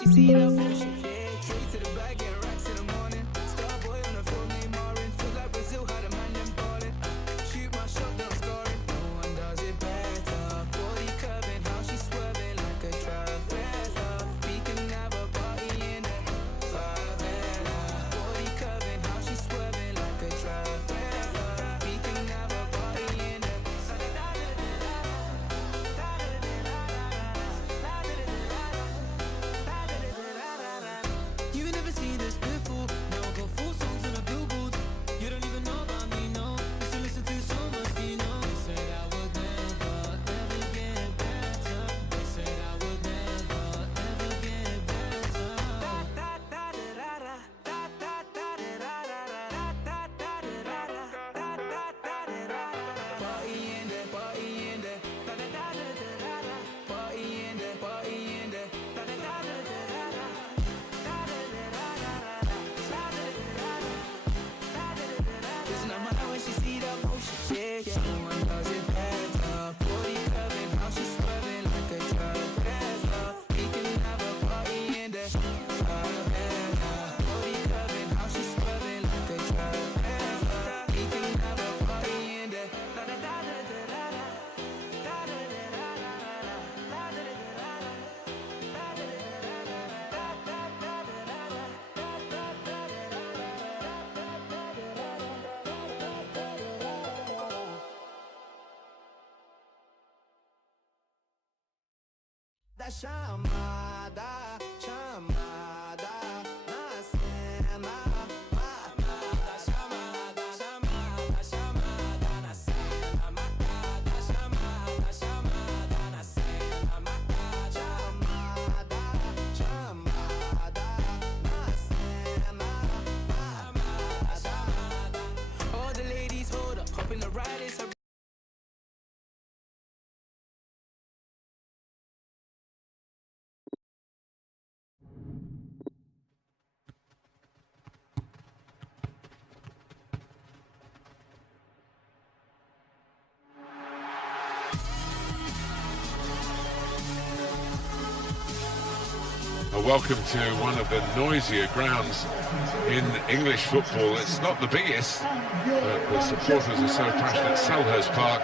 she see that motion. Yeah, straight to the bag, getting racks in the morning. Starboy on the field, named Marin. Feels like Brazil, how the man them ballin'. Shoot my shot, then I'm scoring. No one does it better. Body curving, how she swerving like a trafficker. We can have a party in the favela. Body curving, how she swerving like a trafficker. We can have a party in the You never seen this before. Now I got 4 songs on a billboard. You don't even know about me, no. Used to listen to so much, you know. They said I would never, ever get better. They said I would never, ever get better. Party in there, party in there. Party in there, party in there. Listen, I'm out when she see that motion. Yeah, yeah. No one does it better. Body curving, how she swerving like a trafficker. We can have a party in there. Favela. Body curving, how she swerving like a trafficker. We can have a party in there. Da chamada, chamada, na cena. Matada, chamada, chamada, chamada, na cena. Matada, chamada, chamada, na cena. Matada, chamada, chamada, na cena. Chamada, chamada. All the ladies hold up, hop in the ride, it's a Welcome to one of the noisier grounds in English football. It's not the biggest, but the supporters are so passionate. Selhurst Park,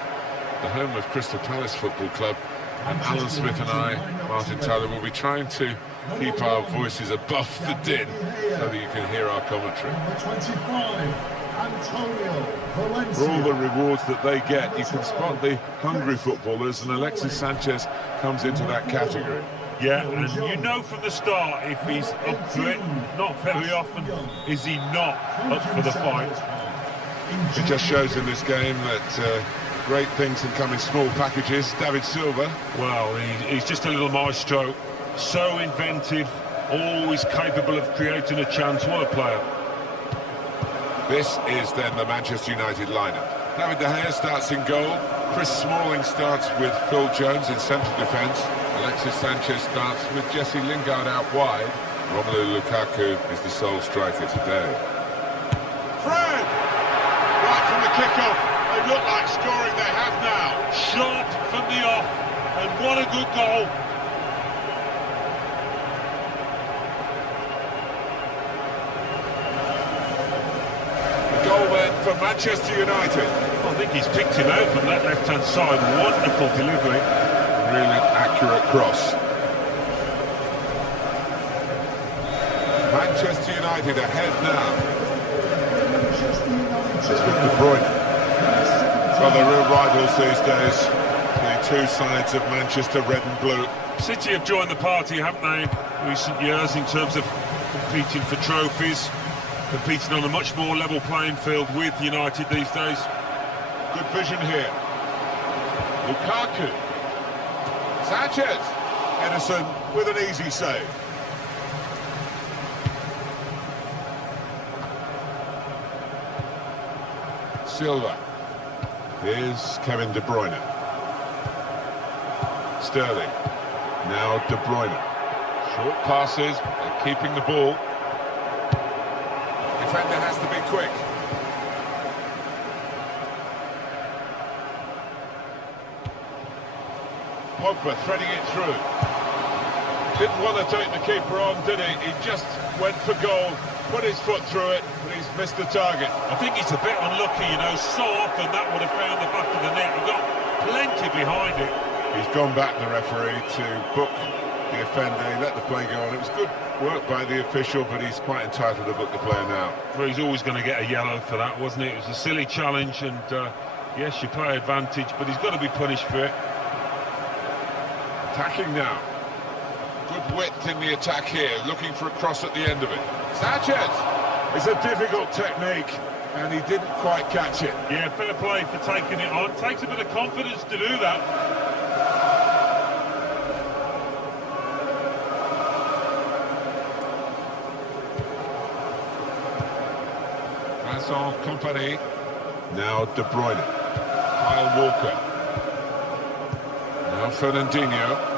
the home of Crystal Palace Football Club. And Alan Smith and I, Martin Tyler, will be trying to keep our voices above the din so that you can hear our commentary. For all the rewards that they get, you can spot the hungry footballers, and Alexis Sanchez comes into that category. Yeah, and you know from the start if he's up to it. Not very often is he not up for the fight. It just shows in this game that great things can come in small packages. David Silva. Well, he's just a little maestro. So inventive, always capable of creating a chance. What a player. This is then the Manchester United lineup. David De Gea starts in goal. Chris Smalling starts with Phil Jones in central defence. Alexis Sanchez starts with Jesse Lingard out wide. Romelu Lukaku is the sole striker today. Fred! Right from the kick-off, they look like scoring, they have now. Shot from the off, and what a good goal. The goal then for Manchester United. I think he's picked him out from that left-hand side. Wonderful delivery. Really accurate cross. Manchester United ahead now. It's with De Bruyne. Well, they're real rivals these days. The two sides of Manchester, red and blue. City have joined the party, haven't they, in recent years, in terms of competing for trophies, competing on a much more level playing field with United these days. Good vision here. Lukaku. Sanchez. Edison with an easy save. Silva. Here's Kevin De Bruyne. Sterling. Now De Bruyne. Short passes, they're keeping the ball. Defender has to be quick. Pogba threading it through. Didn't want to take the keeper on, did he? He just went for goal, put his foot through it, but he's missed the target. I think he's a bit unlucky, you know, so often that would have found the back of the net. He got plenty behind it. He's gone back, the referee, to book the offender. He let the play go on. It was good work by the official, but he's quite entitled to book the player now. Well, he's always going to get a yellow for that, wasn't it? It was a silly challenge, and yes, you play advantage, but he's got to be punished for it. Attacking now. Good width in the attack here, looking for a cross at the end of it. Sanchez! It's a difficult technique, and he didn't quite catch it. Yeah, fair play for taking it on. Takes a bit of confidence to do that. Vincent Kompany. Now De Bruyne. Kyle Walker. Now Fernandinho.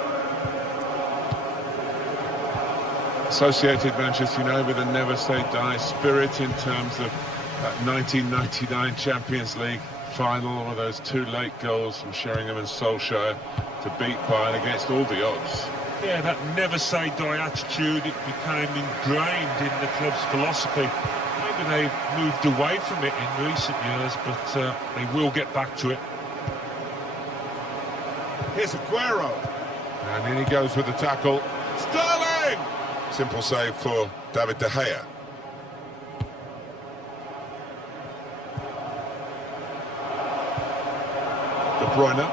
Associated Manchester United with a never say die spirit in terms of that 1999 Champions League final, with those two late goals from Sheringham and Solskjaer to beat Bayern against all the odds. Yeah, that never say die attitude, it became ingrained in the club's philosophy. Maybe they've moved away from it in recent years, but they will get back to it. Here's Aguero. And in he goes with the tackle. Sterling! Simple save for David De Gea. De Bruyne.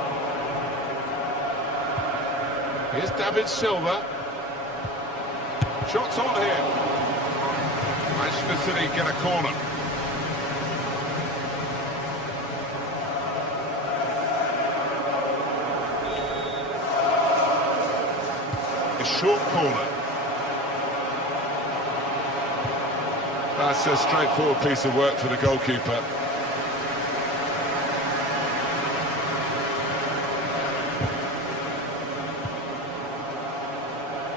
Here's David Silva. Shots on here. Manchester City get a corner. A short corner. That's a straightforward piece of work for the goalkeeper.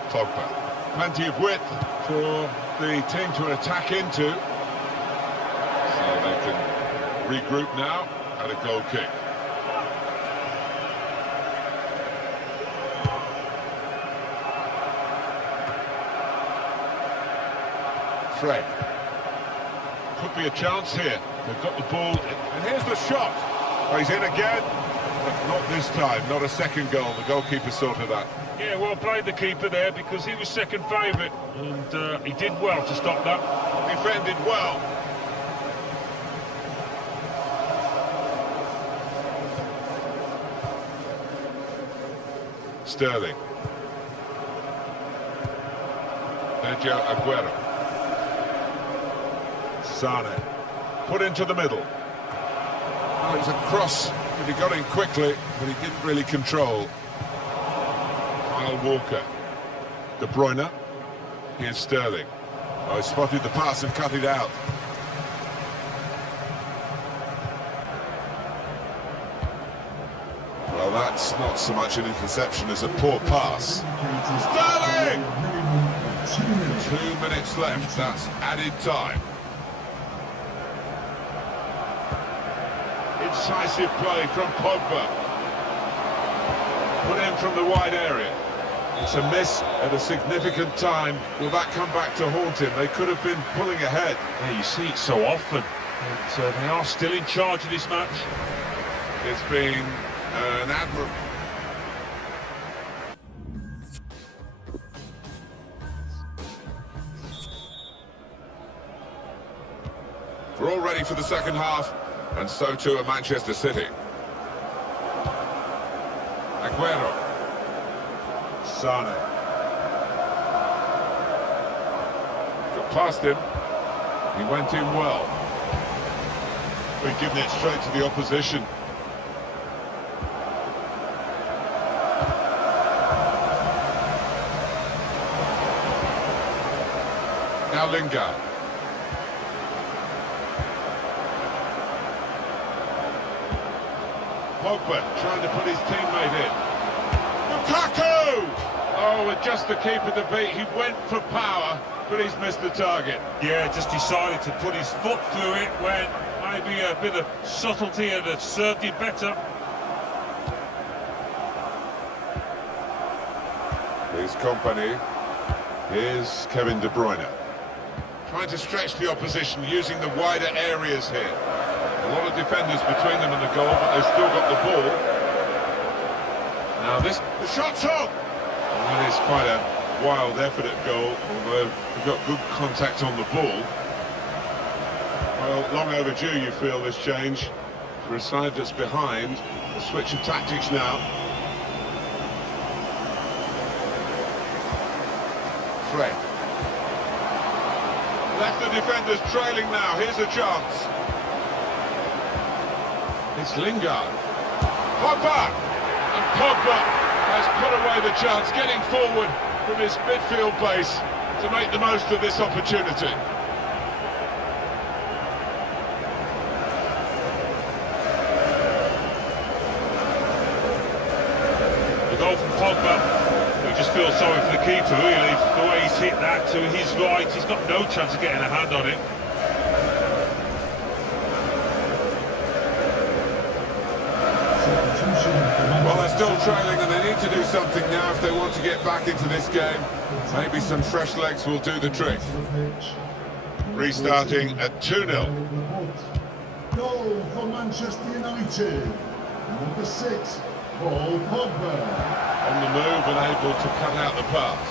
Pogba. Plenty of width for the team to attack into. So they can regroup now at a goal kick. Fred. Could be a chance here. They've got the ball, and here's the shot. Oh, he's in again, but not this time. Not a second goal. The goalkeeper sorted that. Yeah, well played the keeper there, because he was second favourite, and he did well to stop that. Defended well. Sterling. Sergio Aguero. Sane. Put into the middle. Oh, it was a cross, but he got in quickly, but he didn't really control. Kyle Walker. De Bruyne. Here's Sterling. Oh, he spotted the pass and cut it out. Well, that's not so much an interception as a poor pass. Sterling! 2 minutes left, that's added time. Incisive play from Pogba. Put in from the wide area. It's a miss at a significant time. Will that come back to haunt him? They could have been pulling ahead. Yeah, you see it so often. But they are still in charge of this match. It's been an admirable... We're all ready for the second half, and so too are Manchester City. Aguero. Sane. Got past him. He went in well. We've given it straight to the opposition. Now Lingard. Pogba trying to put his teammate in. Lukaku! Oh, and just the keeper to beat. He went for power, but he's missed the target. Yeah, just decided to put his foot through it when maybe a bit of subtlety had served him better. his company. Here's Kevin De Bruyne. Trying to stretch the opposition using the wider areas here. A lot of defenders between them and the goal, but they've still got the ball. Now the shot's on! And that is quite a wild effort at goal, although we've got good contact on the ball. Well, long overdue, you feel, this change. For a side that's behind, a switch of tactics now. Fred. Left the defenders trailing now, here's a chance. It's Lingard. Pogba! And Pogba has put away the chance, getting forward from his midfield base to make the most of this opportunity. Goal from Pogba. We just feel sorry for the keeper, really. The way he's hit that to his right, he's got no chance of getting a hand on it. Well, they're still trailing and they need to do something now if they want to get back into this game. Maybe some fresh legs will do the trick. Restarting at 2-0. Goal for Manchester United. Number 6. Paul Pogba. On the move and able to cut out the pass.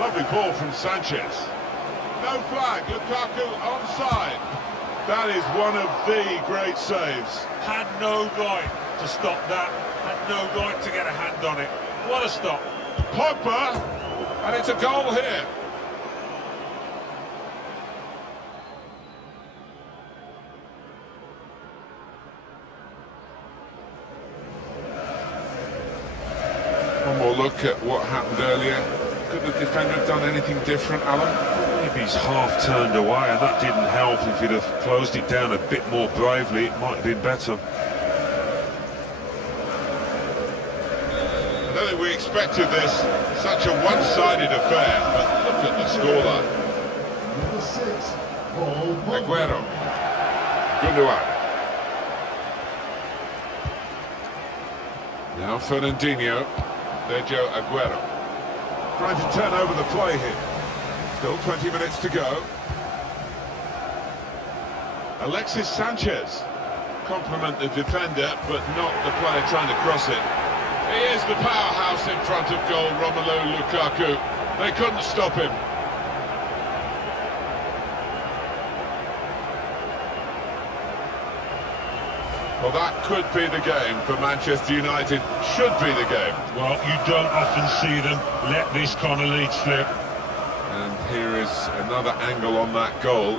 Lovely ball from Sanchez. No flag, Lukaku onside. That is one of the great saves. Had no right to stop that. Had no right to get a hand on it. What a stop. Pogba, and it's a goal here. One more look at what happened earlier. Could the defender have done anything different, Alan? Maybe he's half turned away, and that didn't help. If he'd have closed it down a bit more bravely, it might have been better. I don't think we expected this. Such a one-sided affair, but look at the scoreline. Number 6. Paul Pogba. Aguero. Gundogan. Now Fernandinho. Sergio Aguero. Trying to turn over the play here. Still 20 minutes to go. Alexis Sanchez. Compliment the defender, but not the player trying to cross it. He is the powerhouse in front of goal, Romelu Lukaku. They couldn't stop him. Well, that could be the game for Manchester United. Should be the game. Well, you don't often see them let this kind of lead slip. And here is another angle on that goal.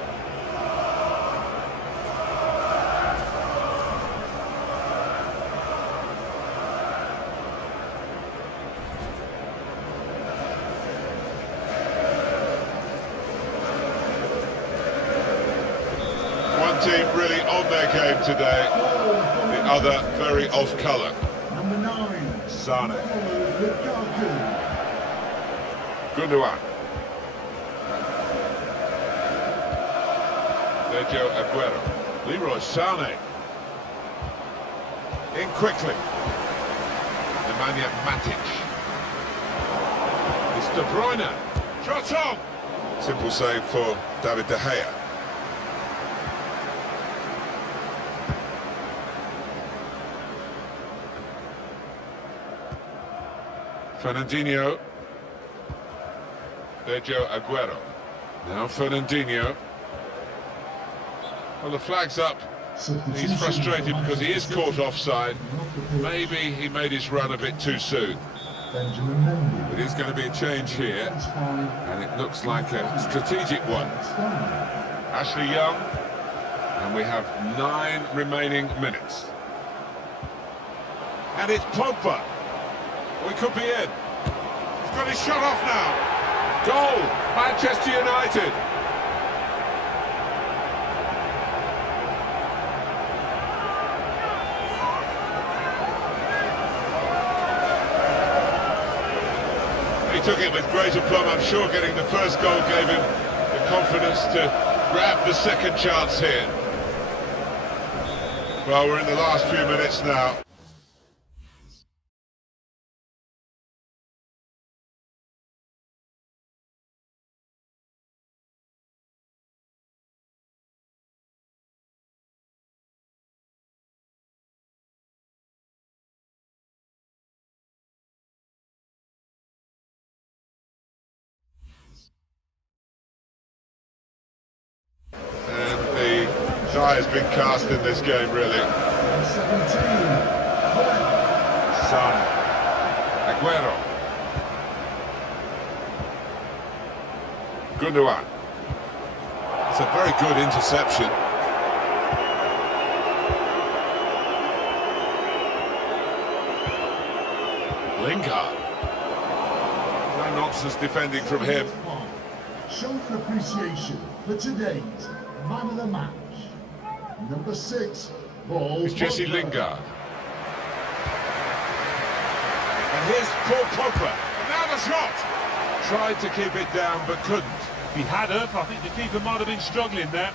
One team really on their game today, the other very off colour. Number 9. Sane. Lukaku. Gundogan. Sergio Aguero. Leroy Sane. In quickly. Nemanja Matic. It's De Bruyne. Shot on! Simple save for David De Gea. Fernandinho. Sergio Aguero. Now Fernandinho. Well, the flag's up. He's frustrated because he is caught offside. Maybe he made his run a bit too soon. It is going to be a change here, and it looks like a strategic one. Ashley Young, and we have 9 remaining minutes. And it's Pogba. We could be in. He's got his shot off now. Goal, Manchester United. He took it with great aplomb. I'm sure getting the first goal gave him the confidence to grab the second chance here. Well, we're in the last few minutes now. Die has been cast in this game, really. 17. Son. Aguero. Gundogan. It's a very good interception. Lingard. No nonsense defending from him. Show your appreciation for today's man of the match. Number 6, Paul It's Jesse Pogba. Lingard. And here's Paul Pogba. And now the shot. Tried to keep it down, but couldn't. If he had it, I think the keeper might have been struggling there.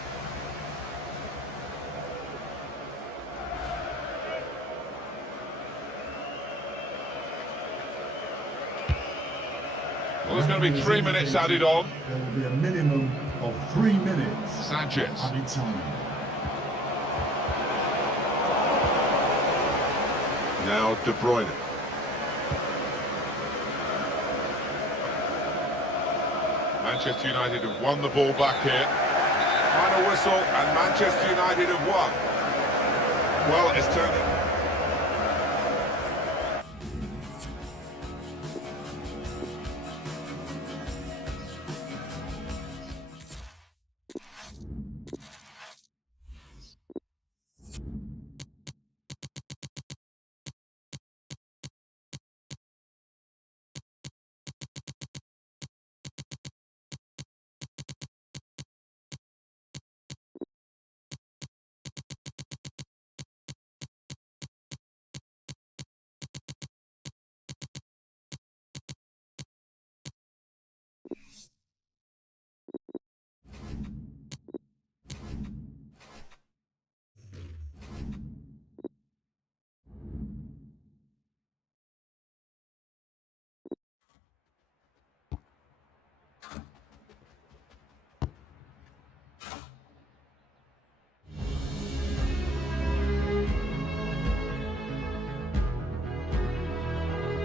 Well, there's going to be 3 minutes added on. There will be a minimum of 3 minutes Sanchez. added time. Now De Bruyne. Manchester United have won the ball back here. Final whistle, and Manchester United have won. Well, it's turning.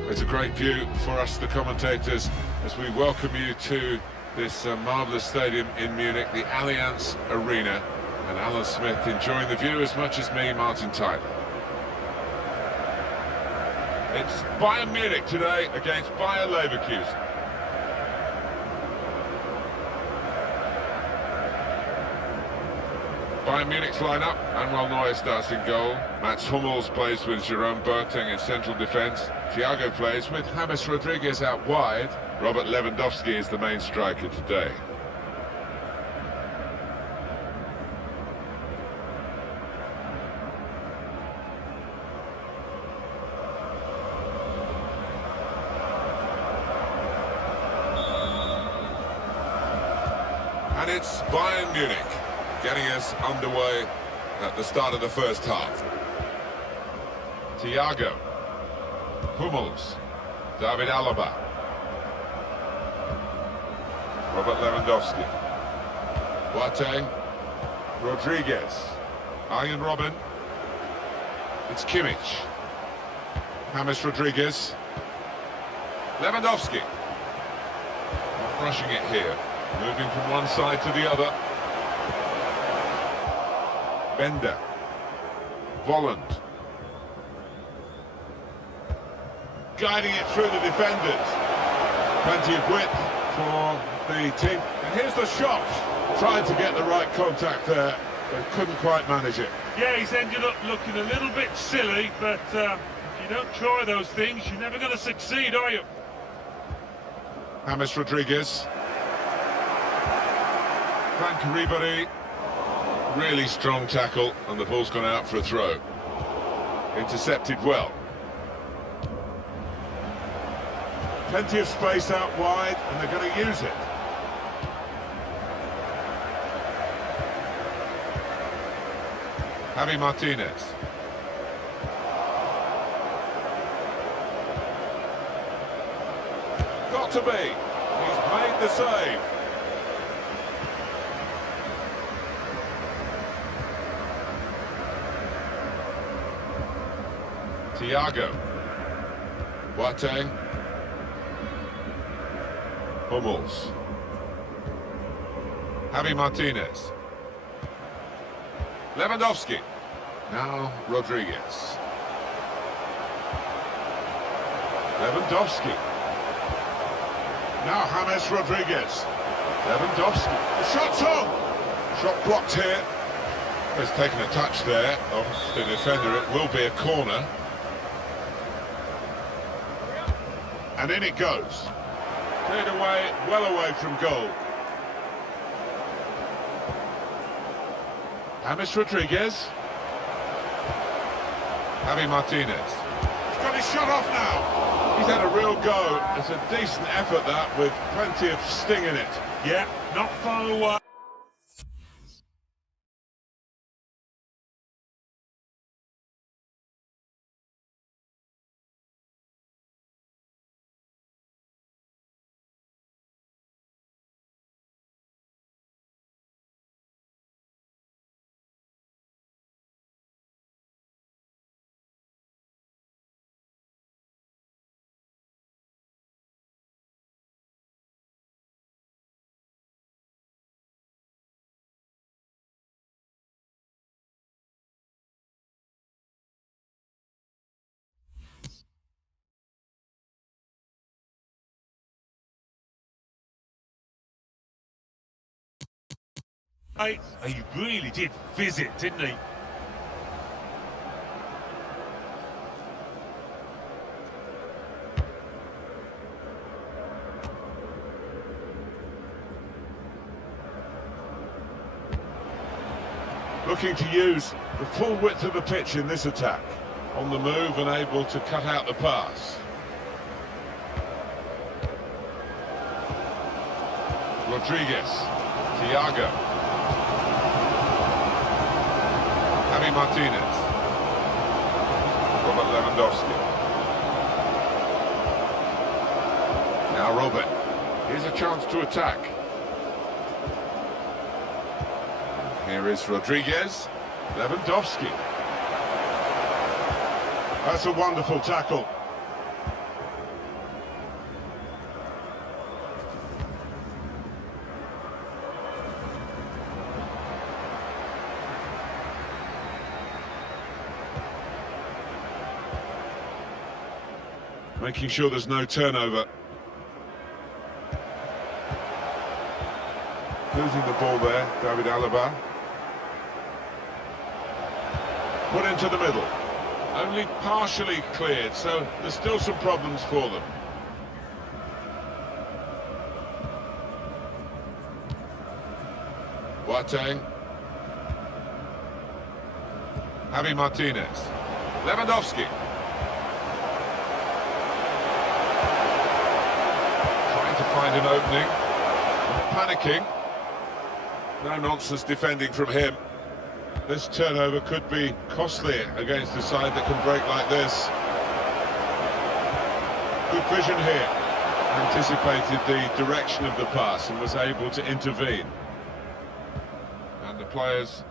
It's a great view for us, the commentators, as we welcome you to this marvellous stadium in Munich, the Allianz Arena, and Alan Smith enjoying the view as much as me, Martin Tyler. It's Bayern Munich today against Bayer Leverkusen. Bayern Munich's lineup: Manuel Neuer starts in goal, Mats Hummels plays with Jerome Boateng in central defence, Thiago plays with James Rodriguez out wide, Robert Lewandowski is the main striker today. And it's Bayern Munich getting us underway at the start of the first half. Thiago, Hummels, David Alaba, Robert Lewandowski, Boateng, Rodriguez, Arjen Robben, it's Kimmich, James Rodriguez, Lewandowski, not rushing it here, moving from one side to the other. Bender, Volland, guiding it through the defenders. Plenty of width for the team. And here's the shot. Tried to get the right contact there, but couldn't quite manage it. Yeah, he's ended up looking a little bit silly, but if you don't try those things, you're never going to succeed, are you? James Rodriguez. Frank Ribéry. Really strong tackle, and the ball's gone out for a throw. Intercepted well. Plenty of space out wide, and they're going to use it. Javi Martinez. Got to be. He's made the save. Thiago, Boateng, Hummels, Javi Martinez, Lewandowski. Now Rodriguez. Lewandowski. Now James Rodriguez. Lewandowski. The shot's on! Shot blocked here. He's taken a touch there of the defender. It will be a corner. And in it goes. Cleared away, well away from goal. James Rodriguez. Javi Martinez. He's got his shot off now. He's had a real go. It's a decent effort, that, with plenty of sting in it. Yeah, not far away. Hey, he really did fizz it, didn't he? Looking to use the full width of the pitch in this attack. On the move and able to cut out the pass. Rodriguez. Thiago. Javi Martinez. Robert Lewandowski. Now Robert. Here's a chance to attack. Here is Rodriguez. Lewandowski. That's a wonderful tackle. Making sure there's no turnover. Losing the ball there, David Alaba. Put into the middle. Only partially cleared, so there's still some problems for them. Boateng. Javi Martinez. Lewandowski. Trying to find an opening. Panicking. No nonsense defending from him. This turnover could be costly against a side that can break like this. Good vision here. Anticipated the direction of the pass and was able to intervene. And the players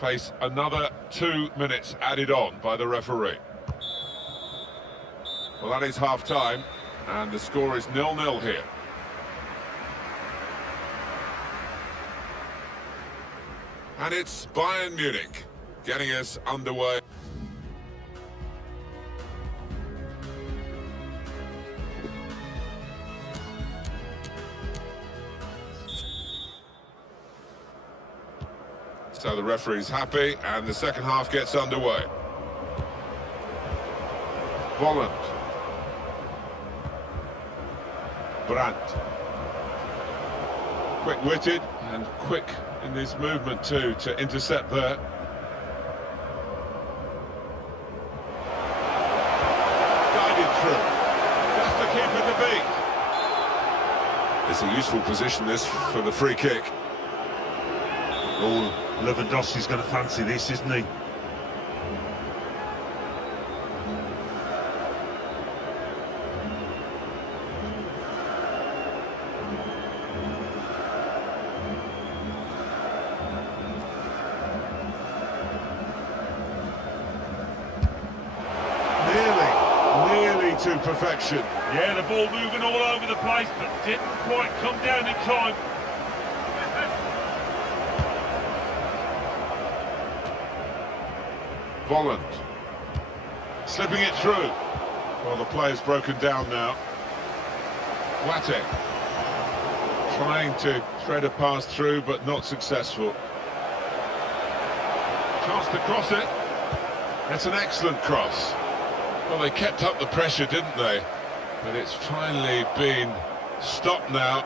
face another 2 minutes added on by the referee. Well, that is half-time, and the score is 0-0 here. And it's Bayern Munich getting us underway. So the referee's happy, and the second half gets underway. Volland. Brandt. Quick-witted and quick in his movement too to intercept there. Guided through. Just the keeper to beat. It's a useful position this for the free kick. Oh, Lewandowski's going to fancy this, isn't he? Nearly to perfection. Yeah, the ball moving all over the place, but didn't quite come down in time. Volland. Slipping it through. Well, the play's broken down now. Watek. Trying to thread a pass through, but not successful. Chance to cross it. That's an excellent cross. Well, they kept up the pressure, didn't they? But it's finally been stopped now.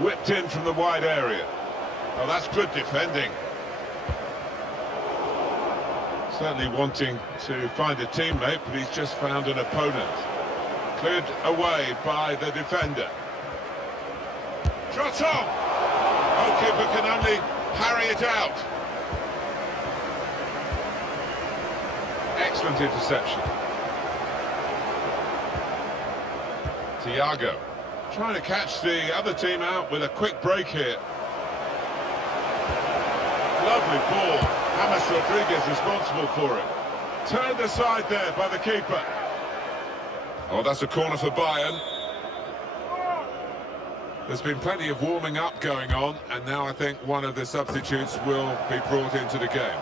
Whipped in from the wide area. Oh, that's good defending. Certainly wanting to find a teammate, but he's just found an opponent. Cleared away by the defender. Shot on! Goalkeeper can only parry it out. Excellent interception. Thiago trying to catch the other team out with a quick break here. Lovely ball. James Rodriguez responsible for it. Turned aside there by the keeper. Oh, that's a corner for Bayern. There's been plenty of warming up going on, and now I think one of the substitutes will be brought into the game.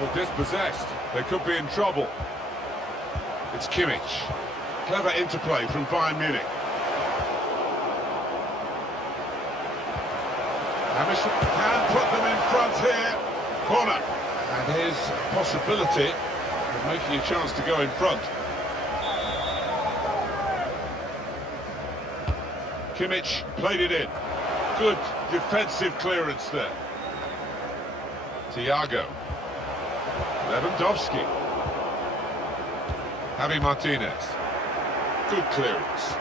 Well, dispossessed. They could be in trouble. It's Kimmich. Clever interplay from Bayern Munich. James can put them in front here. Corner. And here's a possibility of making a chance to go in front. Kimmich played it in. Good defensive clearance there. Thiago. Lewandowski. Javi Martinez. Good clearance.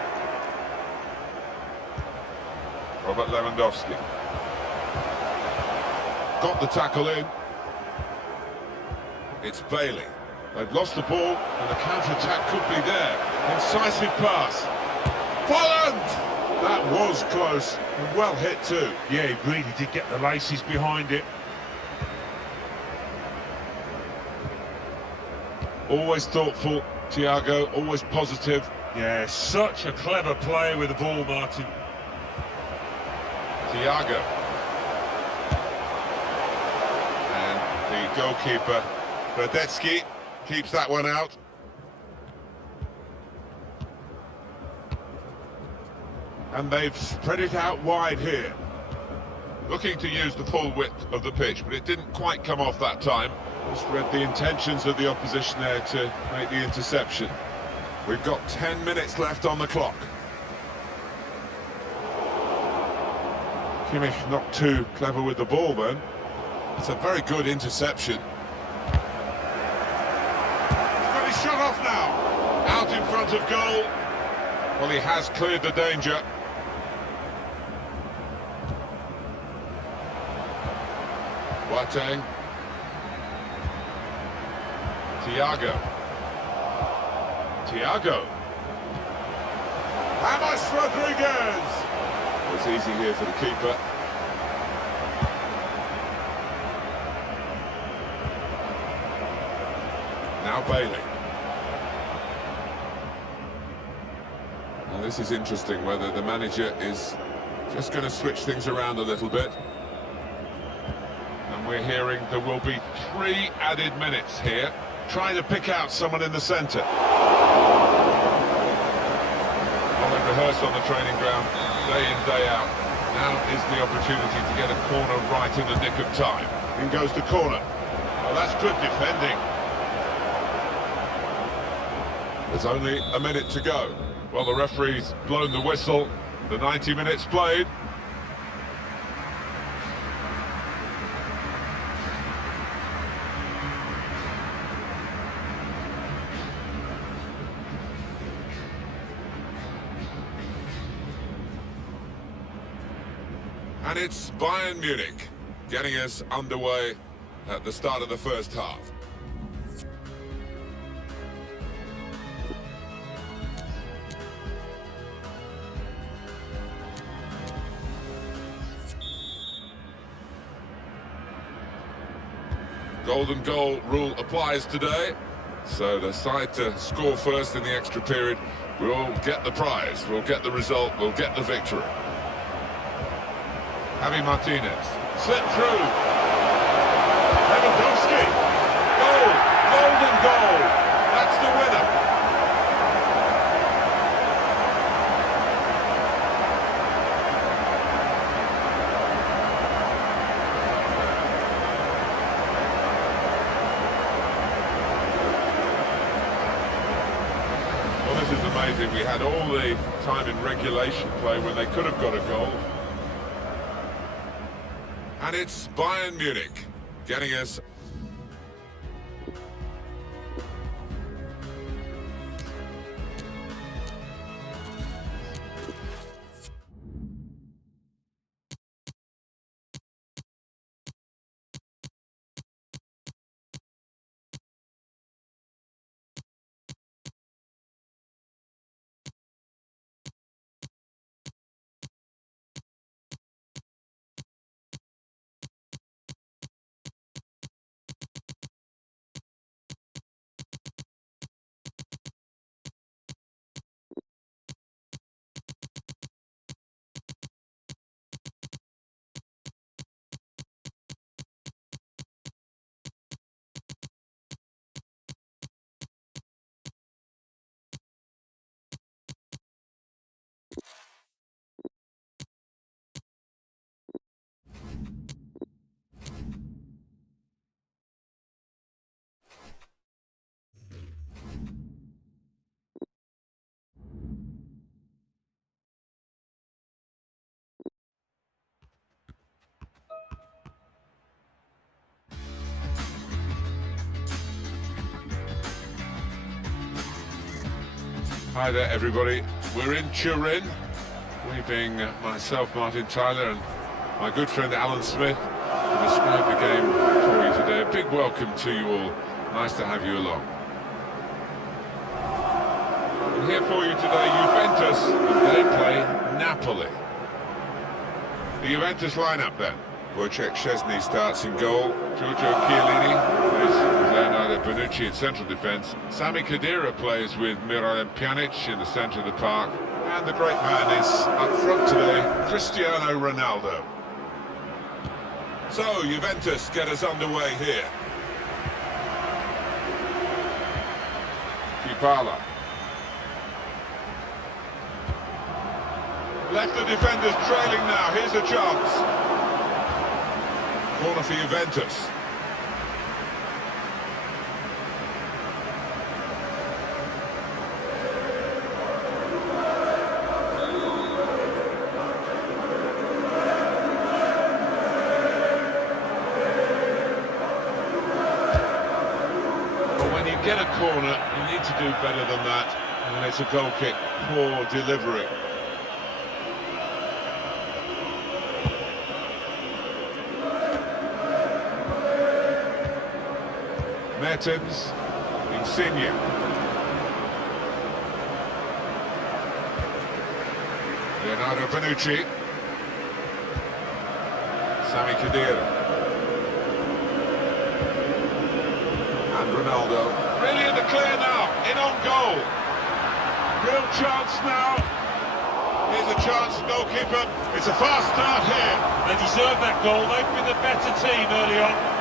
Robert Lewandowski. Got the tackle in. It's Bailey. They've lost the ball and the counter-attack could be there. Incisive pass. Volland! That was close and well hit too. Yeah, he really did get the laces behind it. Always thoughtful, Thiago, always positive. Yeah, such a clever player with the ball, Martin. Thiago. And the goalkeeper, Berdetsky, keeps that one out. And they've spread it out wide here. Looking to use the full width of the pitch, but it didn't quite come off that time. Just read the intentions of the opposition there to make the interception. We've got 10 minutes left on the clock. Kimmich not too clever with the ball then. It's a very good interception. He's got his shot off now. Out in front of goal. Well, he has cleared the danger. Boateng. Thiago. Thiago. James Rodriguez. It was easy here for the keeper. Now Bailey. Now this is interesting, whether the manager is just going to switch things around a little bit. And we're hearing there will be 3 added minutes here. Trying to pick out someone in the centre. Well, they rehearse on the training ground day in, day out. Now is the opportunity to get a corner right in the nick of time. In goes the corner. Well, that's good defending. There's only a minute to go. Well, the referee's blown the whistle. The 90 minutes played. And it's Bayern Munich getting us underway at the start of the first half. Golden goal rule applies today. So the side to score first in the extra period will get the prize, will get the result, will get the victory. Javi Martinez, slip through. Lewandowski, goal, golden goal, that's the winner. Well, this is amazing. We had all the time in regulation play when they could have got a goal. And it's Bayern Munich getting us. Hi there, everybody. We're in Turin. We being myself, Martin Tyler, and my good friend Alan Smith, to describe the game for you today. A big welcome to you all. Nice to have you along. And here for you today, Juventus, and they play Napoli. The Juventus lineup then. Wojciech Szczesny starts in goal. Giorgio Chiellini plays with Leonardo Bonucci in central defence. Sami Khedira plays with Miralem Pjanic in the centre of the park. And the great man is up front today, Cristiano Ronaldo. So, Juventus get us underway here. Dybala. Left the defenders trailing now, here's a chance. Corner for Juventus. But when you get a corner, you need to do better than that. And it's a goal kick, poor delivery. Mertens, Insigne. Leonardo Bonucci. Sami Khedira. And Ronaldo. Really in the clear now, in on goal. Real chance now. Here's a chance, goalkeeper. It's a fast start here. They deserve that goal. They've been the better team early on.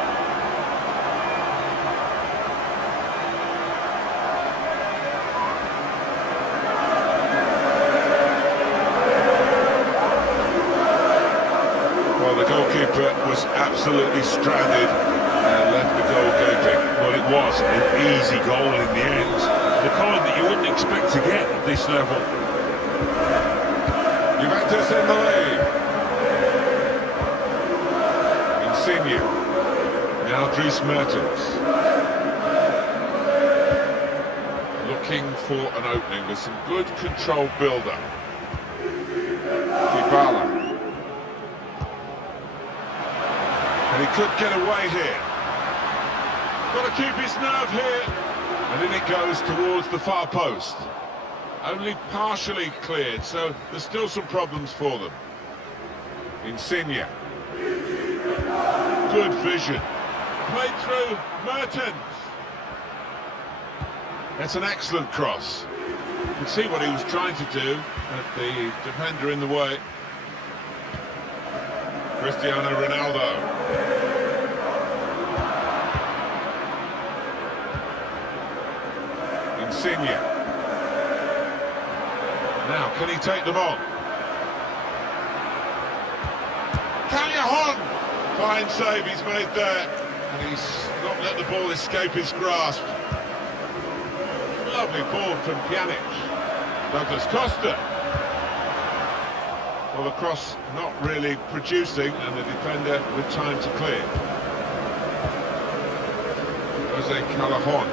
The goalkeeper was absolutely stranded and left the goal gaping. Well, it was an easy goal in the end. The kind that you wouldn't expect to get at this level. Juventus in the lead. Insigne. Now Dries Mertens. Looking for an opening with some good controlled build-up. Dybala. And he could get away here. Got to keep his nerve here. And in it goes towards the far post. Only partially cleared, so there's still some problems for them. Insigne. Good vision. Played through Mertens. It's an excellent cross. You can see what he was trying to do, but the defender in the way. Cristiano Ronaldo. Insigne. Now, can he take them on? Callejon! Fine save he's made there, and he's not let the ball escape his grasp. Lovely ball from Pjanic. Douglas Costa. Well, the cross not really producing, and the defender with time to clear. Jose Callejon.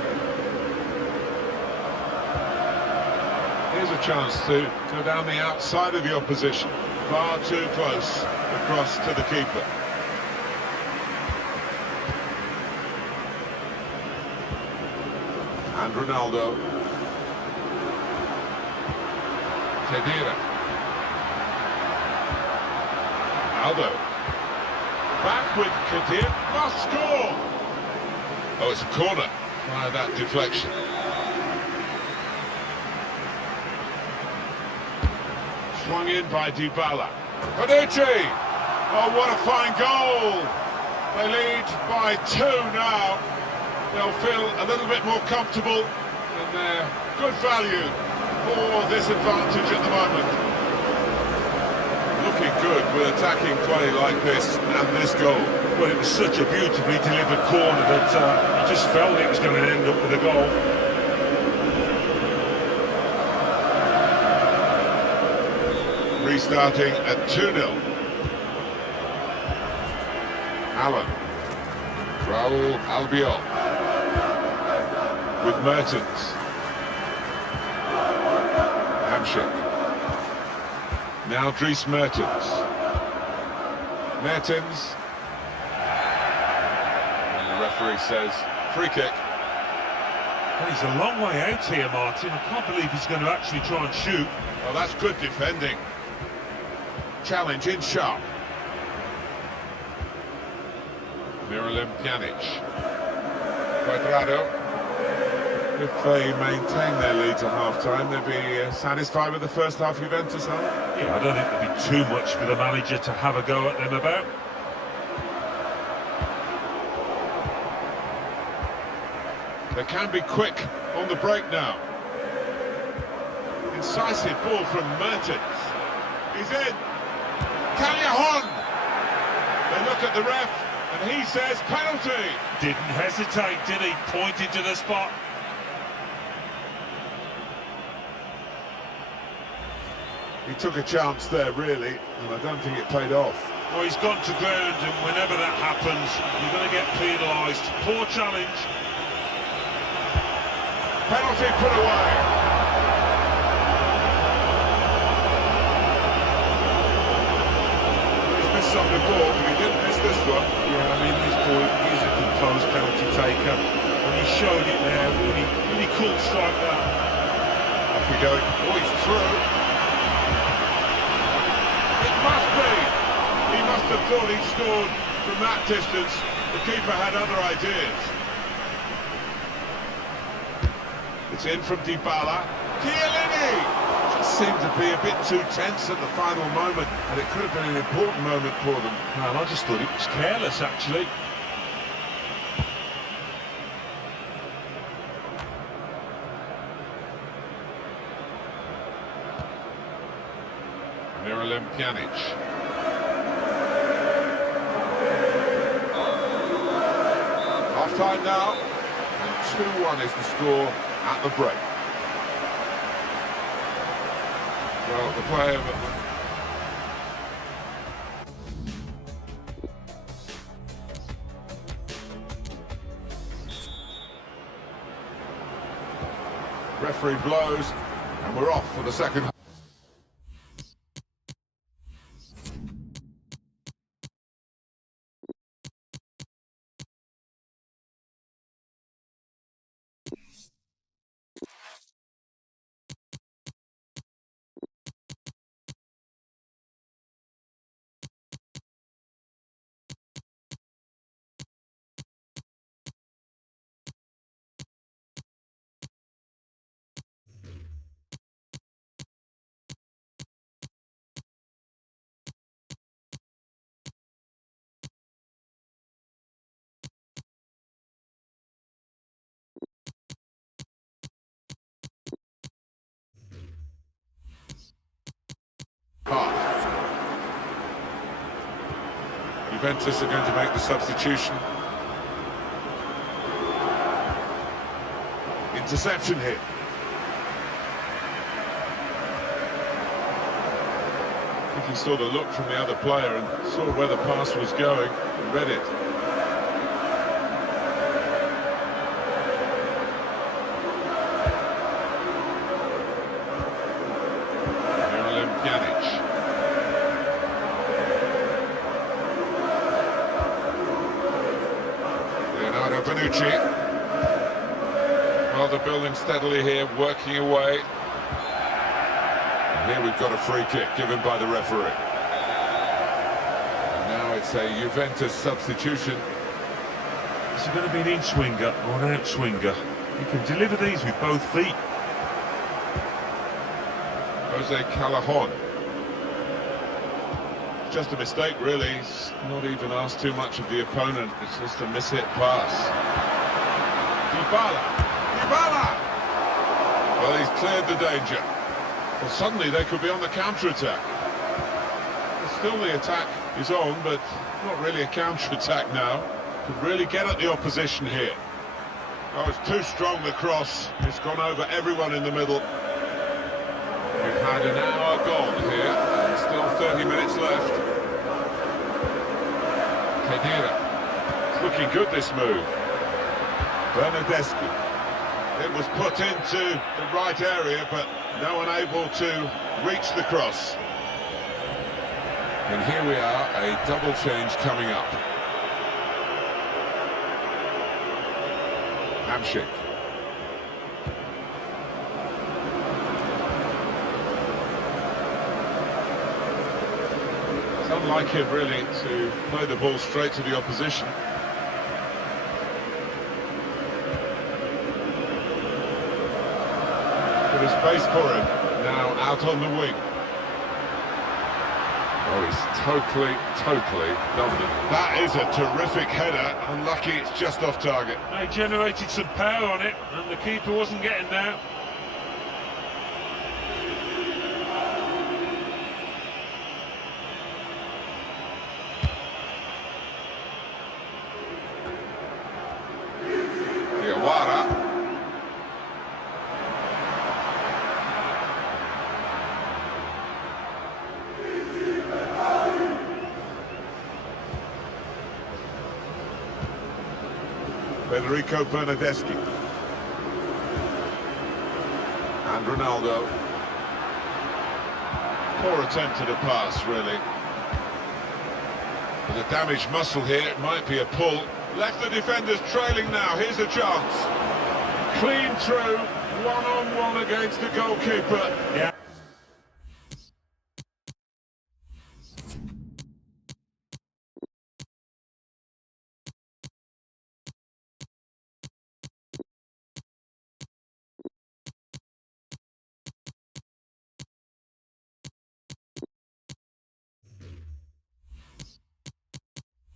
Here's a chance to go down the outside of the opposition. Far too close across to the keeper. And Ronaldo. Kedira. Aldo. Back with Kadir. Must score! Oh, it's a corner by that deflection. Swung in by Dybala. Panucci! Oh, what a fine goal! They lead by 2 now. They'll feel a little bit more comfortable, and they're good value for this advantage at the moment. Looking good with attacking play like this and this goal. Well, it was such a beautifully delivered corner that you just felt it was going to end up with a goal. Restarting at 2-0. Allen. Raul Albiol. With Mertens. Hamsik. Now Dries Mertens. Mertens. And the referee says free kick. Well, he's a long way out here, Martin. I can't believe he's going to actually try and shoot. Well, that's good defending. Challenge in sharp. Miralem Pjanic. Cuadrado. If they maintain their lead to half-time, they'll be satisfied with the first half Juventus, huh? Yeah, I don't think there'd be too much for the manager to have a go at them about. They can be quick on the break now. Incisive ball from Mertens. He's in. Callejon! They look at the ref, and he says penalty. Didn't hesitate, did he? Pointed to the spot. He took a chance there, really, and I don't think it paid off. Well, he's gone to ground, and whenever that happens, you're going to get penalised. Poor challenge. Penalty put away. He's missed some before, but he didn't miss this one. Yeah, I mean, this boy is a composed penalty taker, and he showed it there. Really cool strike there. Off we go. Oh, he's through. It must be. He must have thought he'd scored from that distance. The keeper had other ideas. It's in from Dybala. Chiellini! Just seemed to be a bit too tense at the final moment, and it could have been an important moment for them. Well, I just thought it was careless, actually. Miralem Pjanic. Half-time now, and 2-1 is the score at the break. Well, the play of referee blows, and we're off for the second half. Juventus are going to make the substitution. Interception here. I think he saw the look from the other player and saw where the pass was going and read it. Well, they're building steadily here, working away. And here we've got a free kick given by the referee. And now it's a Juventus substitution. Is it going to be an in-swinger or an out-swinger? You can deliver these with both feet. Jose Callejon. Just a mistake, really. He's not even asked too much of the opponent. It's just a mishit pass. Dybala! Well, he's cleared the danger. Well, suddenly they could be on the counter-attack. Still the attack is on, but not really a counter-attack now. Could really get at the opposition here. Oh, it's too strong, the cross. It's gone over everyone in the middle. We've had an hour gone here, and still 30 minutes left. Khedira. It's looking good, this move. Bernardeschi. It was put into the right area, but no one able to reach the cross. And here we are, a double change coming up. Hamsik. It's unlike him, really, to play the ball straight to the opposition. Bit of space for him, now out on the wing. Oh, he's totally dominant. That is a terrific header, unlucky it's just off target. They generated some power on it, and the keeper wasn't getting there. Diawara. Federico Bernardeschi. And Ronaldo. Poor attempt at a pass, really. With a damaged muscle here, it might be a pull. Left the defenders trailing now, here's a chance. Clean through, one-on-one against the goalkeeper. Yeah.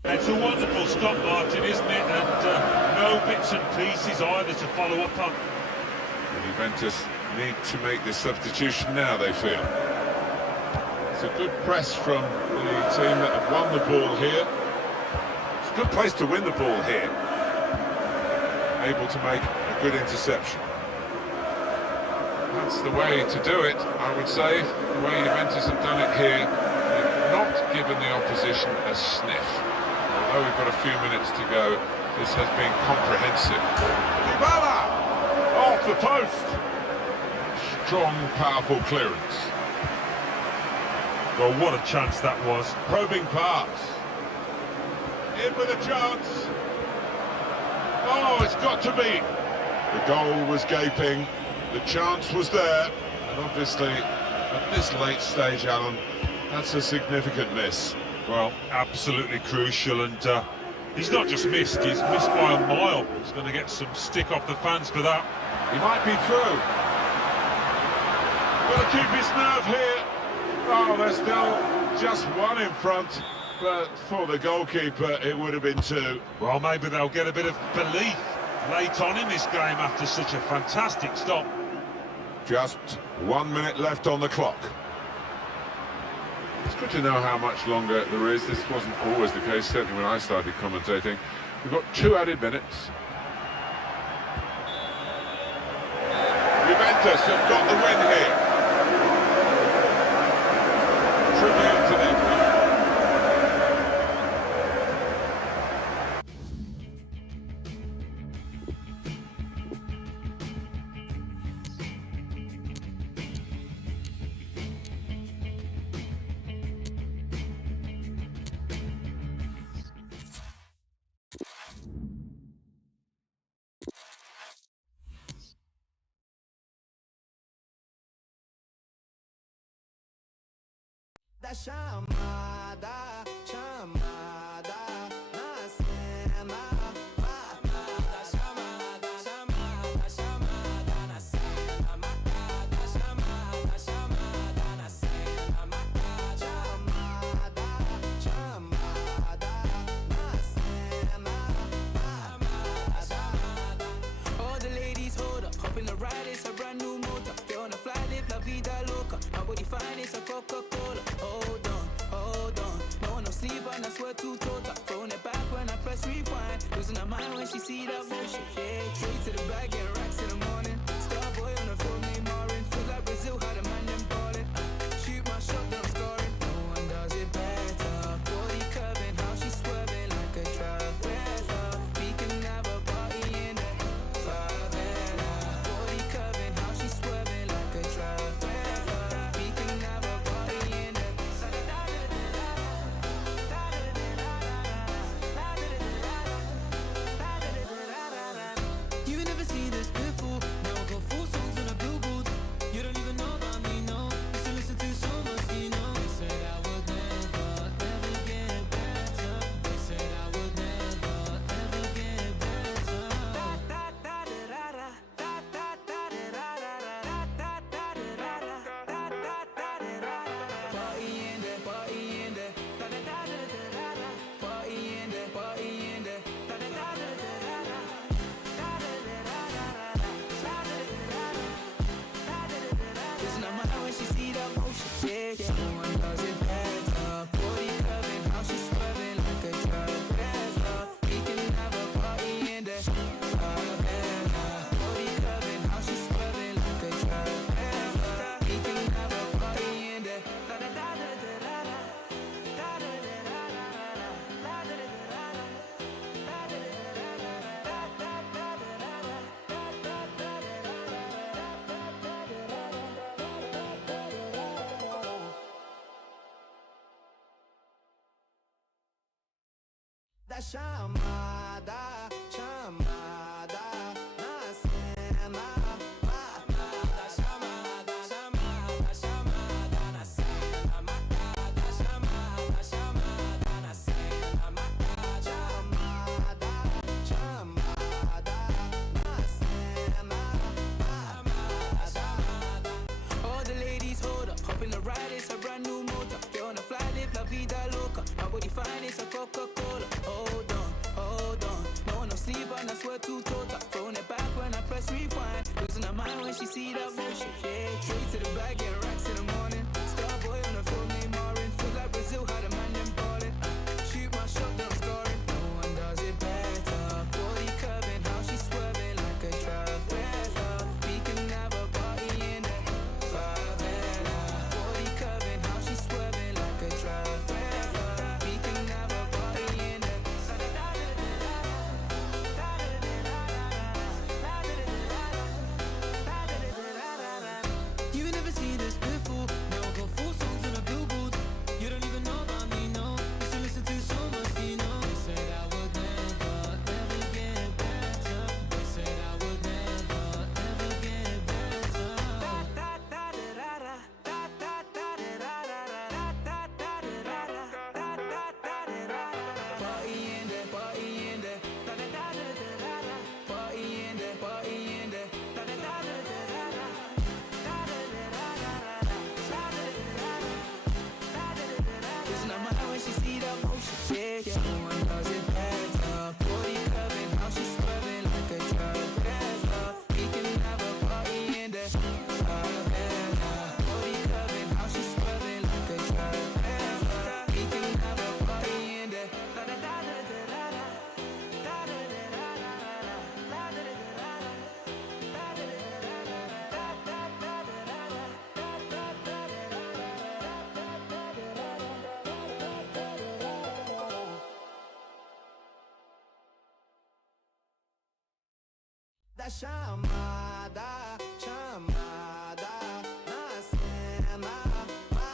It's a wonderful stop, Martin, isn't it? And no bits and pieces either to follow up on. Juventus need to make this substitution now, they feel. It's a good press from the team that have won the ball here. It's a good place to win the ball here. Able to make a good interception. That's the way to do it, I would say. The way Juventus have done it here, they've not given the opposition a sniff. Although we've got a few minutes to go, this has been comprehensive. Dybala! Off the post! Strong, powerful clearance. Well, what a chance that was. Probing pass. In with a chance. Oh, it's got to be. The goal was gaping. The chance was there. And obviously, at this late stage, Alan, that's a significant miss. Well, absolutely crucial, and he's not just missed, he's missed by a mile. He's going to get some stick off the fans for that. He might be through. Got to keep his nerve here. Oh, there's still just one in front, but for the goalkeeper, it would have been two. Well, maybe they'll get a bit of belief late on in this game after such a fantastic stop. Just 1 minute left on the clock. It's good to know how much longer there is. This wasn't always the case, certainly when I started commentating. We've got 2 added minutes. Juventus have got the win here. Tribute to them. Da chamada, chamada, na cena. Chamada, chamada, chamada, chamada, na cena. Marcada, chamada, chamada, na cena. Marcada, chamada, chamada, na cena. Chamada, chamada. All the ladies hold up, hop in the ride, it's a brand new motor. Get on the fly, live la vida loca. Nobody find it's a Coca-Cola. Hold on, no one no sleep and I swear to total. Throwing it back when I press rewind. Losing her mind when she see that motion. Yeah, straight to the bag, getting racks in the morning. Star boy on the phone, named Marin. Feel like Brazil, how the man them ballin'. Shoot my shot, then I'm scoring. No one does it better. Body curving, how she swerving like a trafficker. We can have a party in the favela. Body curving, how she swerving like a trafficker. We can have a party in the You never seen this before. Now I got 4 songs on a billboard. You don't even know about me, no. Used to listen to so much, you know. They said I would never, ever get better. They said I would never, ever get better. Party in there, party in there. Party in there, party in there. Listen, I'm out when she see that motion. Yeah, yeah. No one does it better. Body curving, how she swerving like a trafficker. We can have a party in there. Favela. Body curving, how she swerving like a trafficker. We can have a party in there. Da chamada, chamada, na cena. Chamada, chamada, chamada, chamada, na cena. Marcada, chamada, chamada, na cena. Marcada, chamada, chamada, na cena. Chamada, chamada. All the ladies hold up, hop in the ride, it's a brand new motor. Get on the fly, live la vida loca. Nobody find it's a Coca-Cola. Hold on, no one no sleep and I swear to total. Throwing it back when I press rewind. Losing her mind when she see that motion. Yeah, straight to the bag, getting racks in the morning. Star boy on the phone, named Marin. Feel like Brazil, how the man them ballin'. Shoot my shot, then I'm scoring. No one does it better. Body curving, how she swerving like a trafficker. We can have a party in the favela. Body curving, how she swerving like a trafficker. We can have a party in the You never seen this before. chamada, chamada, na cena. Matada,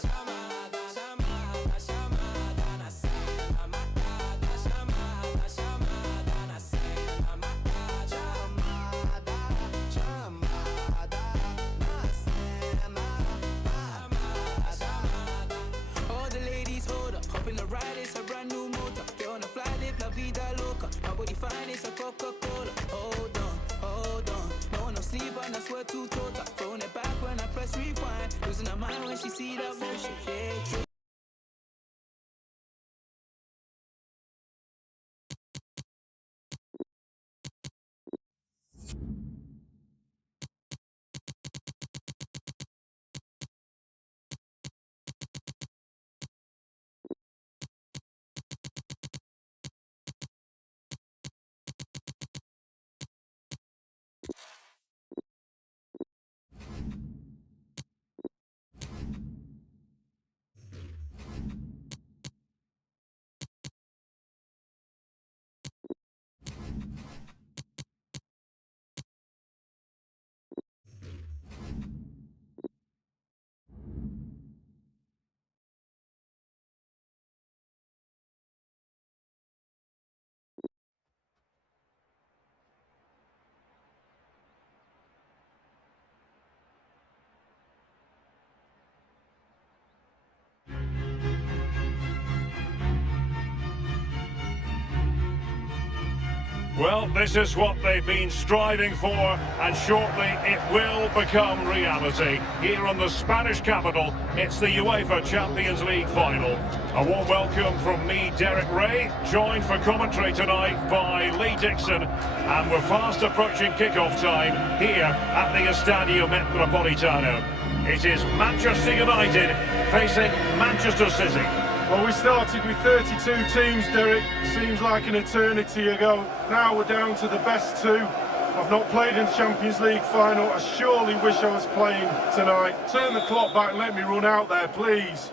chamada, chamada, chamada, na cena. Matada, chamada, chamada, na cena. Matada, chamada, chamada, na cena. Chamada, chamada. All the ladies hold up, hop in the ride, it's a brand new motor. Get on the fly, live la vida loca. Nobody find it's a Coca-Cola. Hold on, no one no sleep and I swear to total. Throwing it back when I press rewind. Losing her mind when she see that motion. Yeah. Well, this is what they've been striving for, and shortly it will become reality. Here in the Spanish capital, it's the UEFA Champions League final. A warm welcome from me, Derek Ray, joined for commentary tonight by Lee Dixon, and we're fast approaching kick-off time here at the Estadio Metropolitano. It is Manchester United facing Manchester City. Well, we started with 32 teams, Derek. Seems like an eternity ago. Now we're down to the best two. I've not played in the Champions League final. I surely wish I was playing tonight. Turn the clock back and let me run out there, please.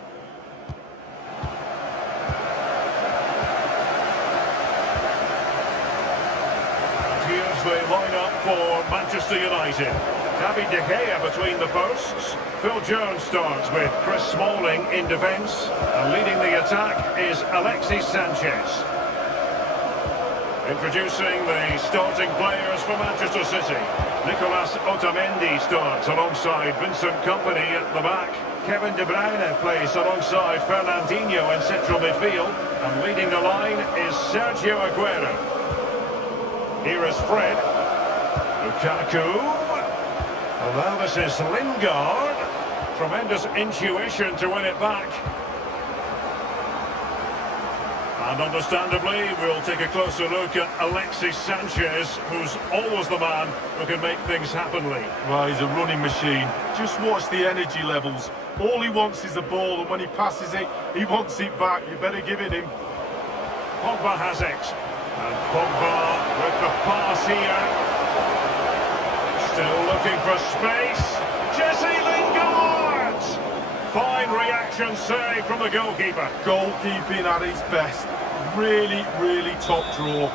And here's the lineup for Manchester United. David De Gea between the posts. Phil Jones starts with Chris Smalling in defence. And leading the attack is Alexis Sanchez. Introducing the starting players for Manchester City. Nicolas Otamendi starts alongside Vincent Kompany at the back. Kevin De Bruyne plays alongside Fernandinho in central midfield. And leading the line is Sergio Aguero. Here is Fred. Lukaku. Well, now this is Lingard. Tremendous intuition to win it back. And understandably, we'll take a closer look at Alexis Sanchez, who's always the man who can make things happen, Lee. Well, he's a running machine. Just watch the energy levels. All he wants is the ball, and when he passes it, he wants it back. You better give it him. Pogba has it. And Pogba with the pass here. Still looking for space. Jesse Lingard! Fine reaction save from the goalkeeper. Goalkeeping at its best. Really, really top draw.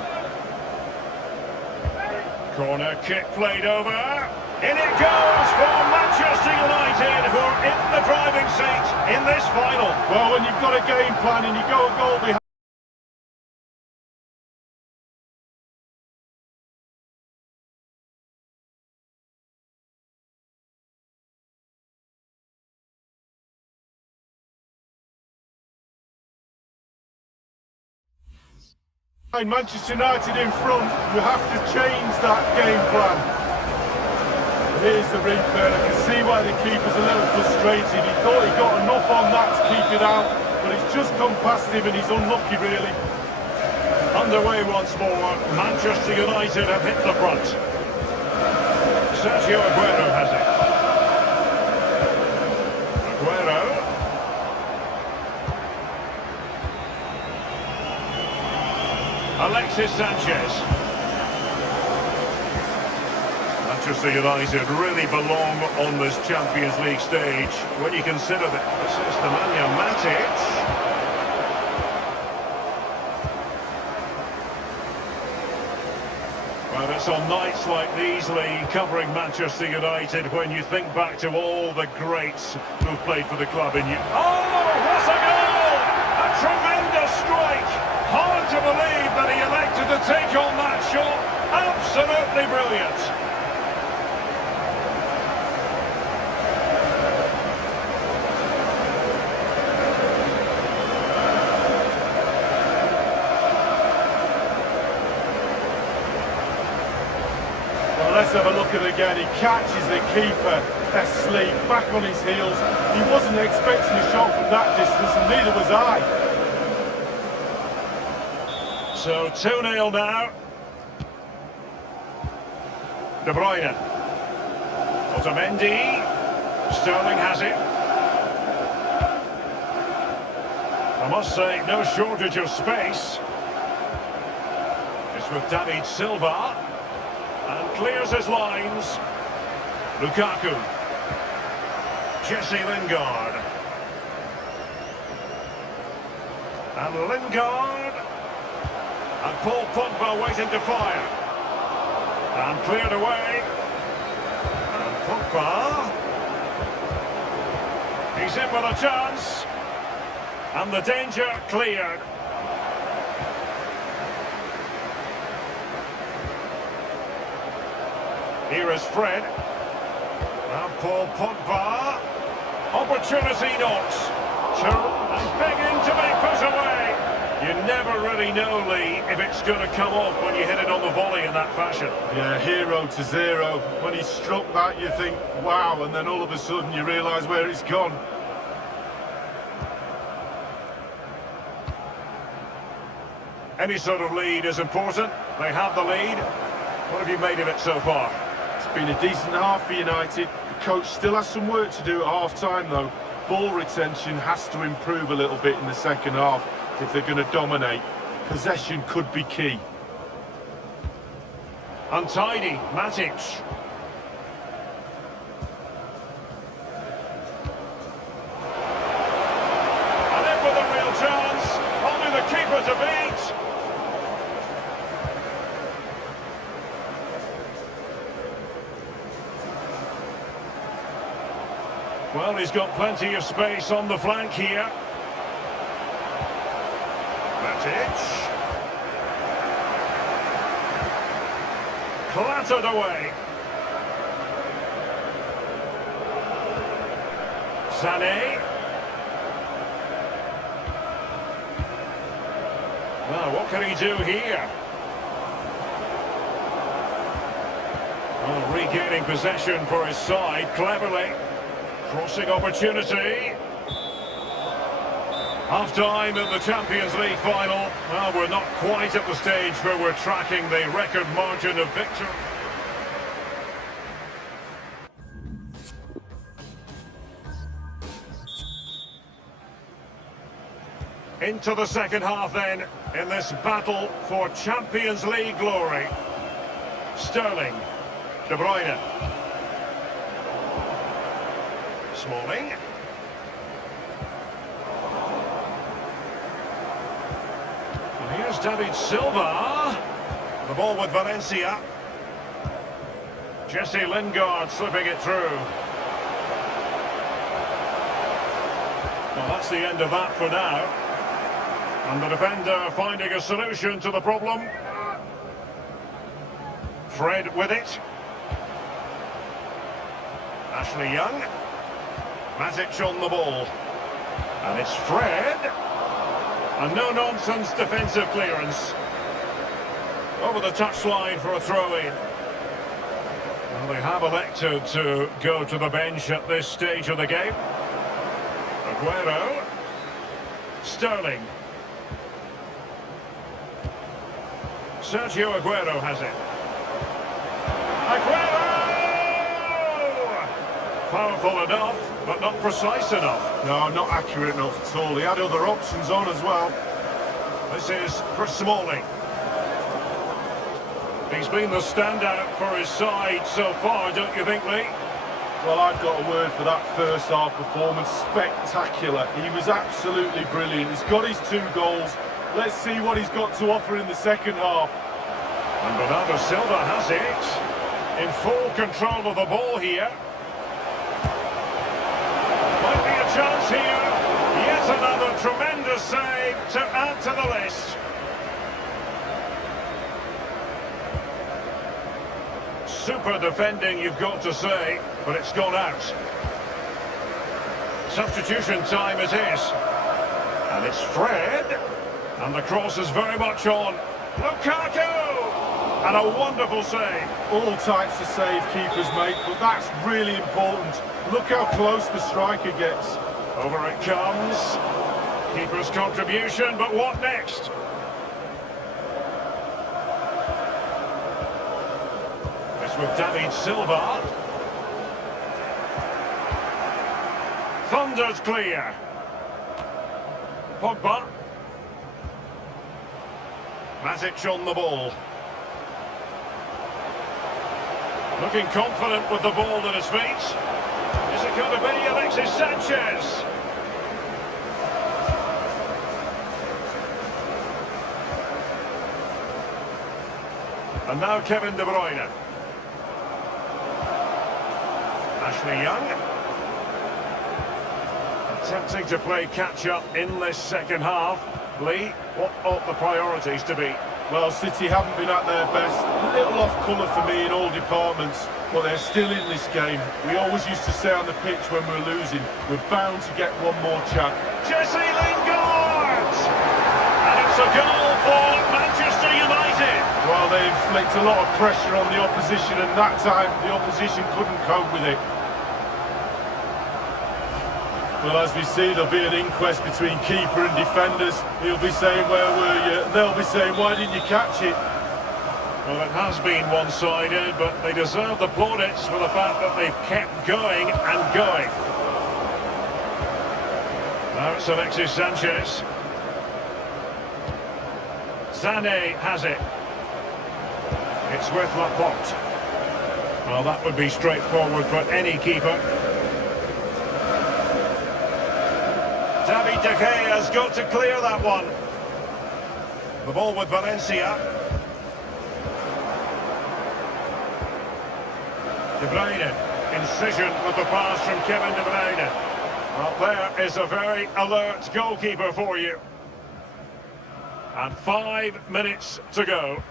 Corner kick played over. In it goes for Manchester United, who are in the driving seat in this final. Well, when you've got a game plan and you go a goal behind. Manchester United in front, you have to change that game plan. Here's the replay, I can see why the keeper's a little frustrated. He thought he got enough on that to keep it out, but it's just gone past him and he's unlucky really. Underway once more, Manchester United have hit the front. Sergio Aguero has it. Aguero. Alexis Sanchez. Manchester United really belong on this Champions League stage when you consider that this is Nemanja Matic. Well, it's It's on nights like these, Lee, covering Manchester United, when you think back to all the greats who've played for the club in you. Oh, what a goal! A tremendous strike! Hard to believe that he elected to take on that shot. Absolutely brilliant. Let's have a look at it again. He catches the keeper asleep, back on his heels. He wasn't expecting a shot from that distance, and neither was I. So 2-0 now. De Bruyne. Otamendi. Sterling has it. I must say, no shortage of space. It's with David Silva. And clears his lines. Lukaku. Jesse Lingard. And Lingard. And Paul Pogba waiting to fire. And cleared away. And Pogba. He's in with a chance. And the danger cleared. Here is Fred. Now Paul Pogba. Opportunity knocks. And begging to be put away. You never really know, Lee, if it's going to come off when you hit it on the volley in that fashion. Yeah, 0-0. When he struck that, you think, wow, and then all of a sudden you realise where it's gone. Any sort of lead is important. They have the lead. What have you made of it so far? It's been a decent half for United. The coach still has some work to do at half-time, though. Ball retention has to improve a little bit in the second half if they're going to dominate. Possession could be key. Untidy, Matic. And in with a real chance. Only the keeper to beat. Well, he's got plenty of space on the flank here. Matic. Clattered away. Sané. Well, what can he do here? Well, regaining possession for his side cleverly. Crossing opportunity. Half-time in the Champions League final. Well, we're not quite at the stage where we're tracking the record margin of victory. Into the second half then, in this battle for Champions League glory. Sterling. De Bruyne. Smalling. And here's David Silva. The ball with Valencia. Jesse Lingard slipping it through. Well, that's the end of that for now. And the defender finding a solution to the problem. Fred with it. Ashley Young. Matic on the ball. And it's Fred. A no-nonsense defensive clearance. Over the touchline for a throw-in. Well, they have elected to go to the bench at this stage of the game. Aguero. Sterling. Sergio Aguero has it. Aguero! Powerful enough, but not precise enough. No, not accurate enough at all. He had other options on as well. This is Chris Smalling. He's been the standout for his side so far, don't you think, Lee? Well, I've got a word for that first half performance. Spectacular. He was absolutely brilliant. He's got his 2 goals. Let's see what he's got to offer in the second half. And Bernardo Silva has it. In full control of the ball here. Might be a chance here. Yet another tremendous save to add to the list. Super defending, you've got to say, but it's gone out. Substitution time it is. And it's Fred. And the cross is very much on. Lukaku! And a wonderful save. All types of save keepers make, but that's really important. Look how close the striker gets. Over it comes. Keeper's contribution, but what next? This with David Silva. Thunders clear. Pogba. Matic on the ball. Looking confident with the ball at his feet. Is it going to be Alexis Sanchez? And now Kevin De Bruyne. Ashley Young. Attempting to play catch-up in this second half. Lee, what ought the priorities to be? Well, City haven't been at their best. A little off colour for me in all departments, but they're still in this game. We always used to say on the pitch when we're losing, we're bound to get one more chance. Jesse Lingard! And it's a goal for Manchester United. Well, they inflict a lot of pressure on the opposition, and that time the opposition couldn't cope with it. Well, as we see, there'll be an inquest between keeper and defenders. He'll be saying, where were you? And they'll be saying, why didn't you catch it? Well, it has been one-sided, but they deserve the plaudits for the fact that they've kept going and going. Now it's Alexis Sanchez. Sané has it. It's with Laporte. Well, that would be straightforward for any keeper. David De Gea has got to clear that one. The ball with Valencia. De Bruyne, incision with the pass from Kevin De Bruyne. Well, there is a very alert goalkeeper for you. And 5 minutes to go.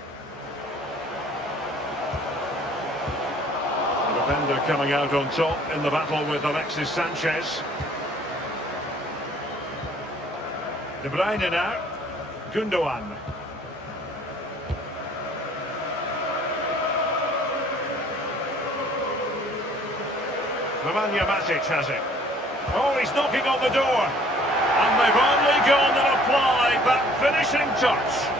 The defender coming out on top in the battle with Alexis Sanchez. De Bruyne now. Gundogan. Nemanja Matic has it. Oh, he's knocking on the door. And they've only gone and applied that finishing touch.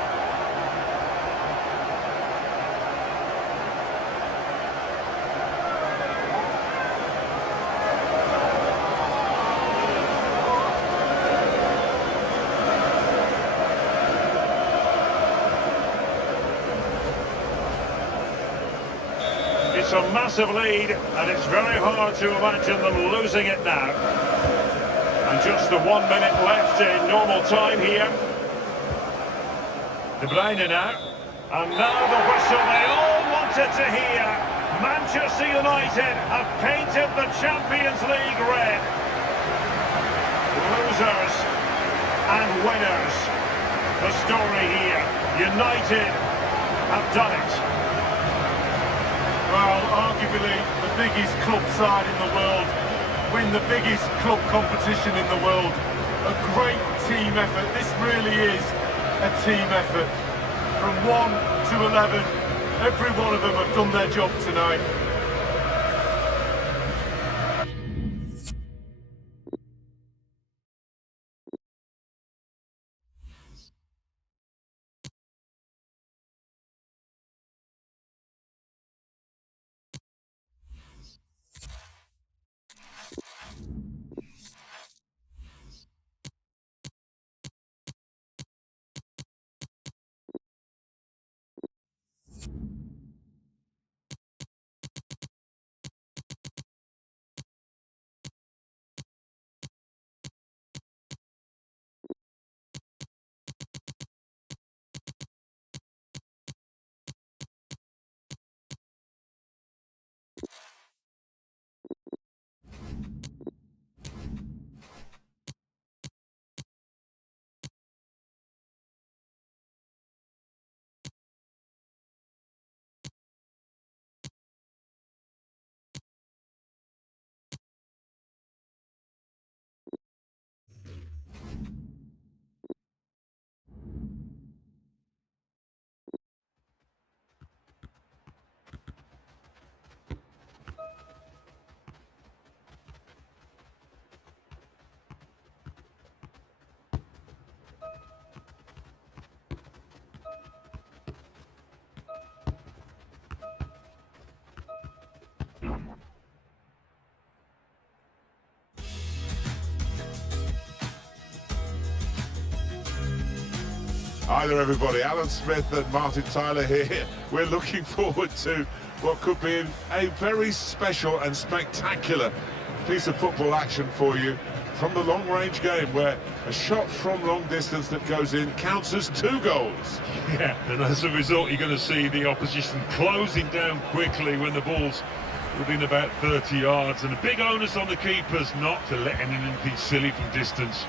It's a massive lead, and it's very hard to imagine them losing it now. And just the 1 minute left in normal time here. De Bruyne now. And now the whistle they all wanted to hear. Manchester United have painted the Champions League red. Losers and winners. The story here. United have done it. Well, arguably the biggest club side in the world, win the biggest club competition in the world. A great team effort. This really is a team effort. From 1 to 11, every one of them have done their job tonight. Hi there, everybody. Alan Smith and Martin Tyler here. We're looking forward to what could be a very special and spectacular piece of football action for you from the long-range game, where a shot from long distance that goes in counts as 2 goals. Yeah, and as a result, you're going to see the opposition closing down quickly when the ball's within about 30 yards, and a big onus on the keepers not to let anything silly from distance.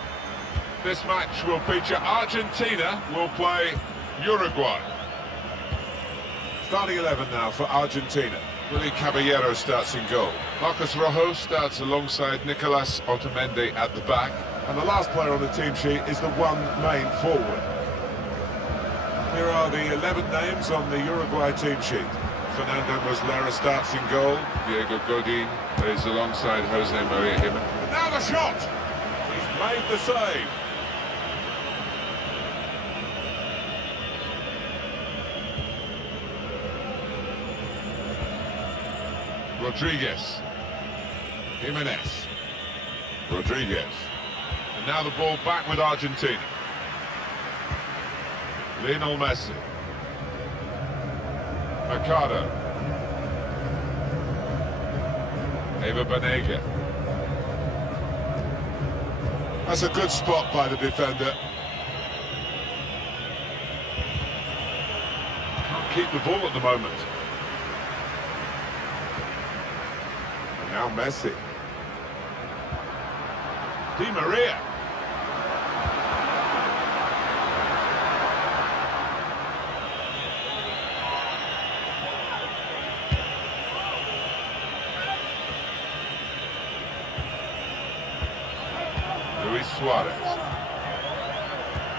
This match will feature Argentina will play Uruguay. Starting 11 now for Argentina. Willy Caballero starts in goal. Marcos Rojo starts alongside Nicolas Otamendi at the back. And the last player on the team sheet is the one main forward. Here are the 11 names on the Uruguay team sheet. Fernando Muslera starts in goal. Diego Godin is alongside Jose Maria Jimenez. And now the shot! He's made the save. Rodriguez, Jimenez, Rodriguez, and now the ball back with Argentina. Lionel Messi, Mercado, Eva Banega. That's a good spot by the defender. Can't keep the ball at the moment. Now Messi. Di Maria. Luis Suarez.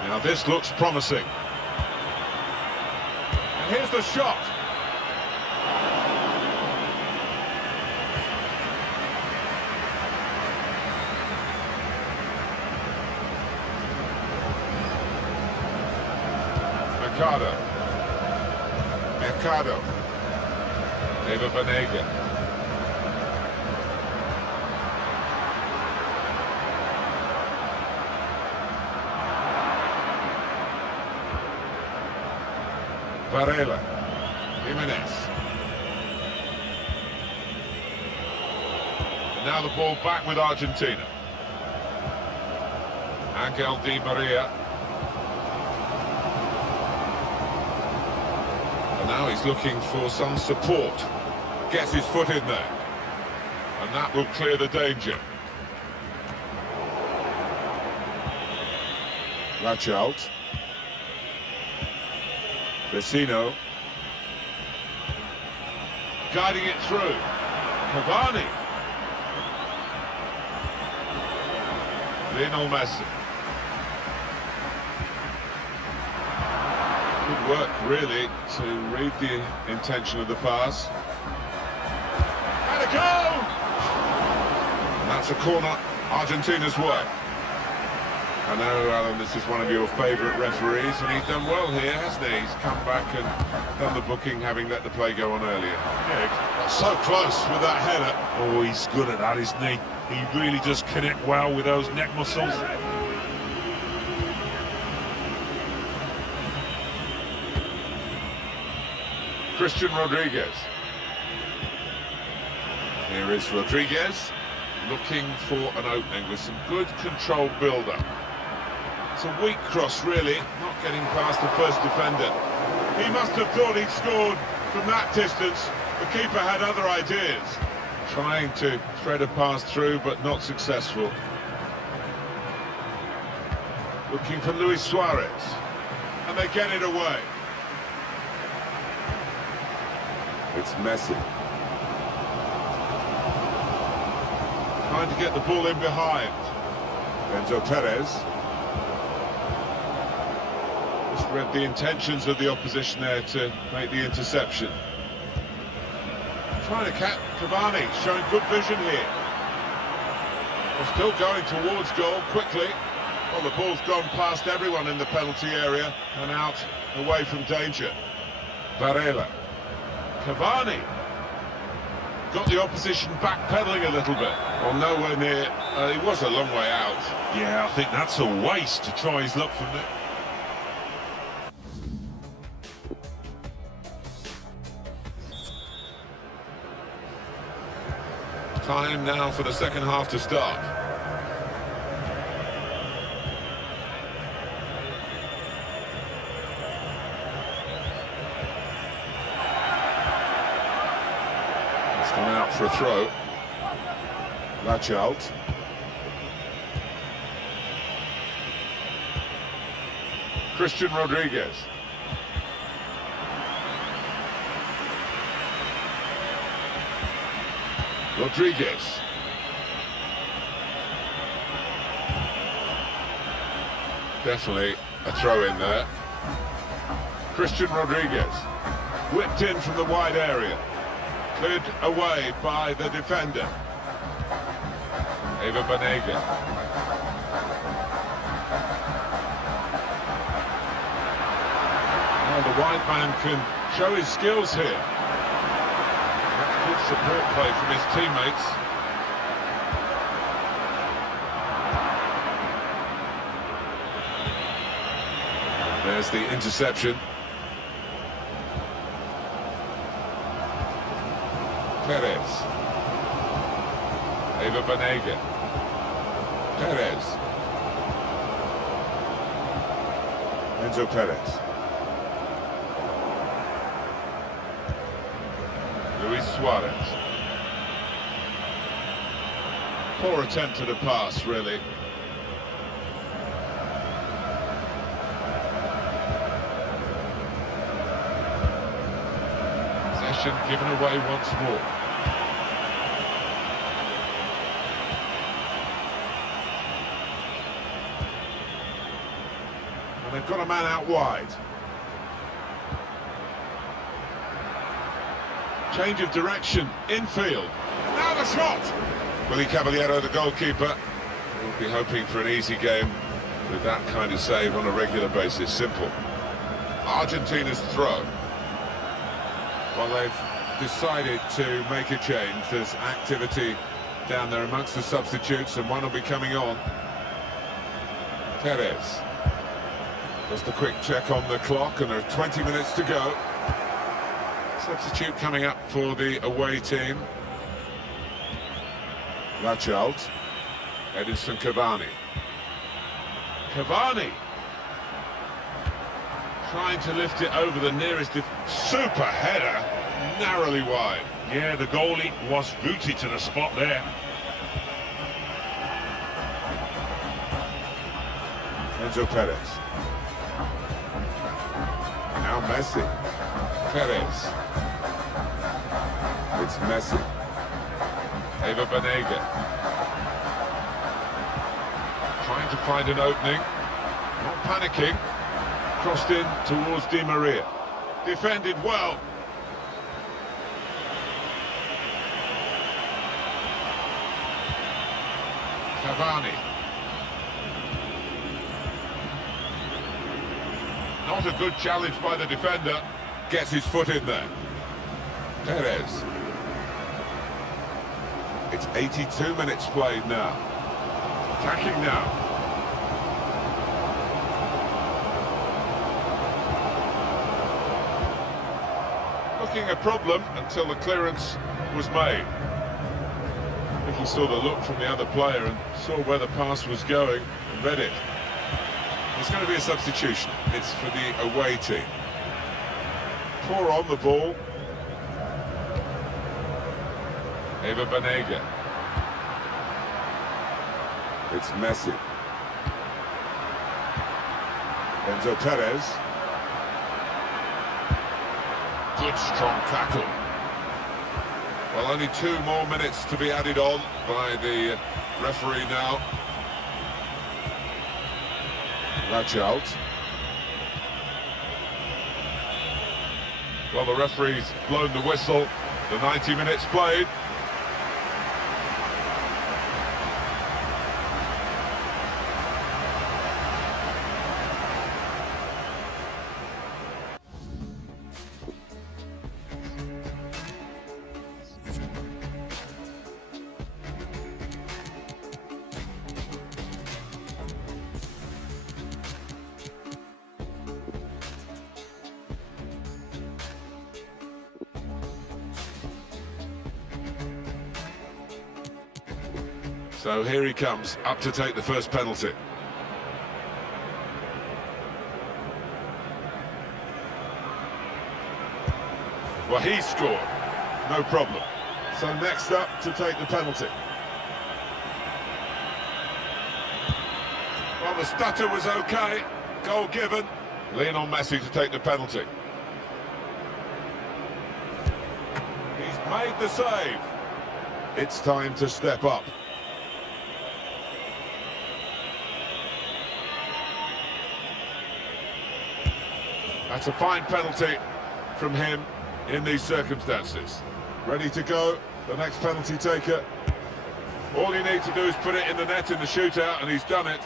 Now this looks promising. And here's the shot. Mercado, Eva Banega, Varela, Jimenez. Now the ball back with Argentina. Angel Di Maria. Now he's looking for some support. Gets his foot in there. And that will clear the danger. Rachelt. Vecino. Guiding it through. Cavani. Lionel Messi. Good work, really, to read the intention of the pass. And a goal! And that's a corner Argentina's way. I know, Alan, this is one of your favourite referees, and he's done well here, hasn't he? He's come back and done the booking, having let the play go on earlier. Yeah, so close with that header. Oh, he's good at that, isn't he? He really does connect well with those neck muscles. Christian Rodriguez. Here is Rodriguez, looking for an opening with some good controlled build-up. It's a weak cross, really, not getting past the first defender. He must have thought he'd scored from that distance. The keeper had other ideas. Trying to thread a pass through, but not successful. Looking for Luis Suarez. And they get it away. It's Messi. Trying to get the ball in behind. Enzo Perez. Just read the intentions of the opposition there to make the interception. Trying to catch Cavani, showing good vision here. They're still going towards goal quickly. Well, the ball's gone past everyone in the penalty area and out away from danger. Varela. Cavani. Got the opposition backpedaling a little bit. Well, nowhere near. He was a long way out. Yeah, I think that's a waste to try his luck from there. Time now for the second half to start. It's gone out for a throw. Ctrl+Alt. Christian Rodriguez. Rodriguez. Definitely a throw in there. Christian Rodriguez. Whipped in from the wide area. Cleared away by the defender. Eva Banega. Oh, the wide man can show his skills here. That's good support play from his teammates. There's the interception. Perez. Eva Banega. Perez. Enzo Perez. Luis Suarez. Poor attempt at a pass, really. Possession given away once more. And they've got a man out wide. Change of direction, infield. Now the shot! Willy Caballero, the goalkeeper, will be hoping for an easy game with that kind of save on a regular basis. Simple. Argentina's throw. Well, they've decided to make a change. There's activity down there amongst the substitutes, and one will be coming on. Perez. Just a quick check on the clock, and there are 20 minutes to go. Substitute coming up for the away team. Ctrl+Alt. Edinson Cavani. Cavani. Trying to lift it over the nearest super header, narrowly wide. Yeah, the goalie was booted to the spot there. Enzo Perez. Now Messi. Perez. It's Messi. Eva Banega. Trying to find an opening. Not panicking. Crossed in towards Di Maria. Defended well. Cavani. Not a good challenge by the defender. Gets his foot in there. Perez. It's 82 minutes played now. Attacking now. Looking a problem until the clearance was made. I think he saw the look from the other player and saw where the pass was going and read it. There's going to be a substitution. It's for the away team. Poor on the ball. Eva Banega. It's Messi. Enzo Perez. Good strong tackle. Well, only 2 more minutes to be added on by the referee now. Ctrl+Alt. Well, the referee's blown the whistle. The 90 minutes played. So here he comes, up to take the first penalty. Well, he scored, no problem. So next up to take the penalty. Well, the stutter was okay, goal given. Lionel Messi to take the penalty. He's made the save. It's time to step up. That's a fine penalty from him in these circumstances. Ready to go, the next penalty taker. All you need to do is put it in the net in the shootout, and he's done it.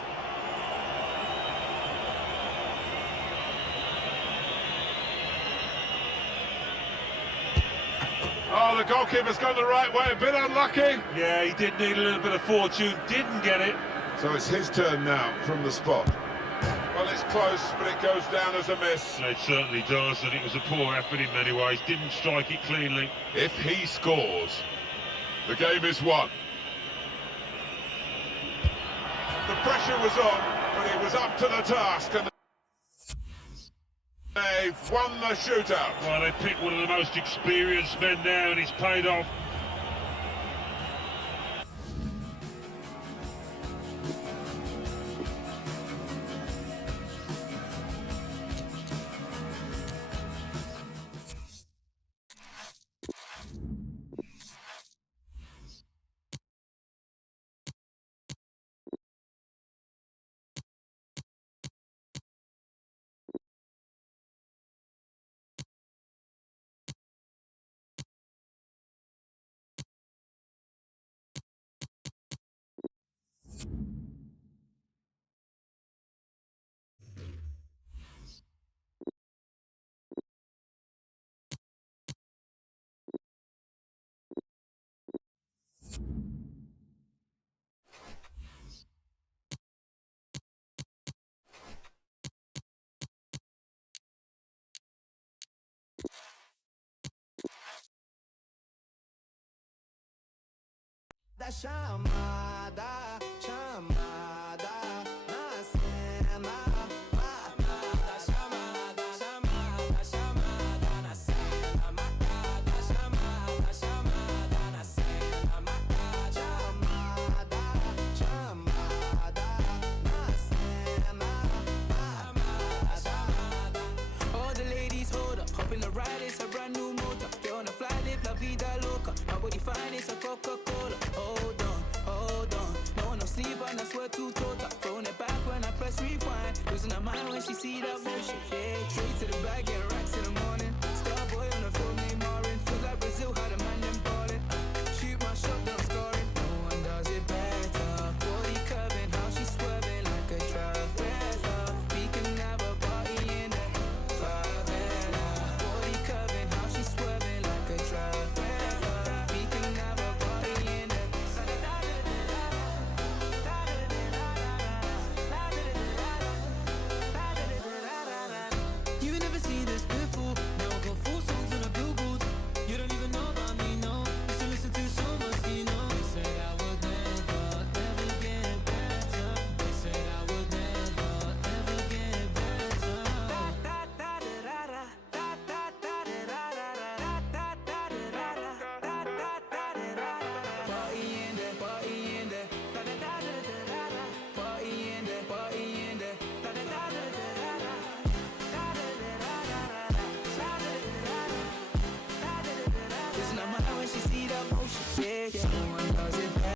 Oh, the goalkeeper's gone the right way, a bit unlucky. Yeah, he did need a little bit of fortune, didn't get it. So it's his turn now from the spot. Well, it's close, but it goes down as a miss. It certainly does, and it was a poor effort in many ways. Didn't strike it cleanly. If he scores, the game is won. The pressure was on, but he was up to the task, and they won the shootout. Well, they picked one of the most experienced men now, and it's paid off. Da chamada, chamada, na cena. Da chamada, chamada, chamada, na cena. Matada, chamada, chamada, na cena. Matada, chamada, chamada, na cena. Chamada, chamada. All the ladies hold up, hop in the ride, it's a brand new motor. Get on a fly, live la vida loca. Nobody find it's a Coca-Cola. Hold on, no one no sleep and I swear to total. Throwing it back when I press rewind. Losing her mind when she see that motion. Yeah, straight to the back, get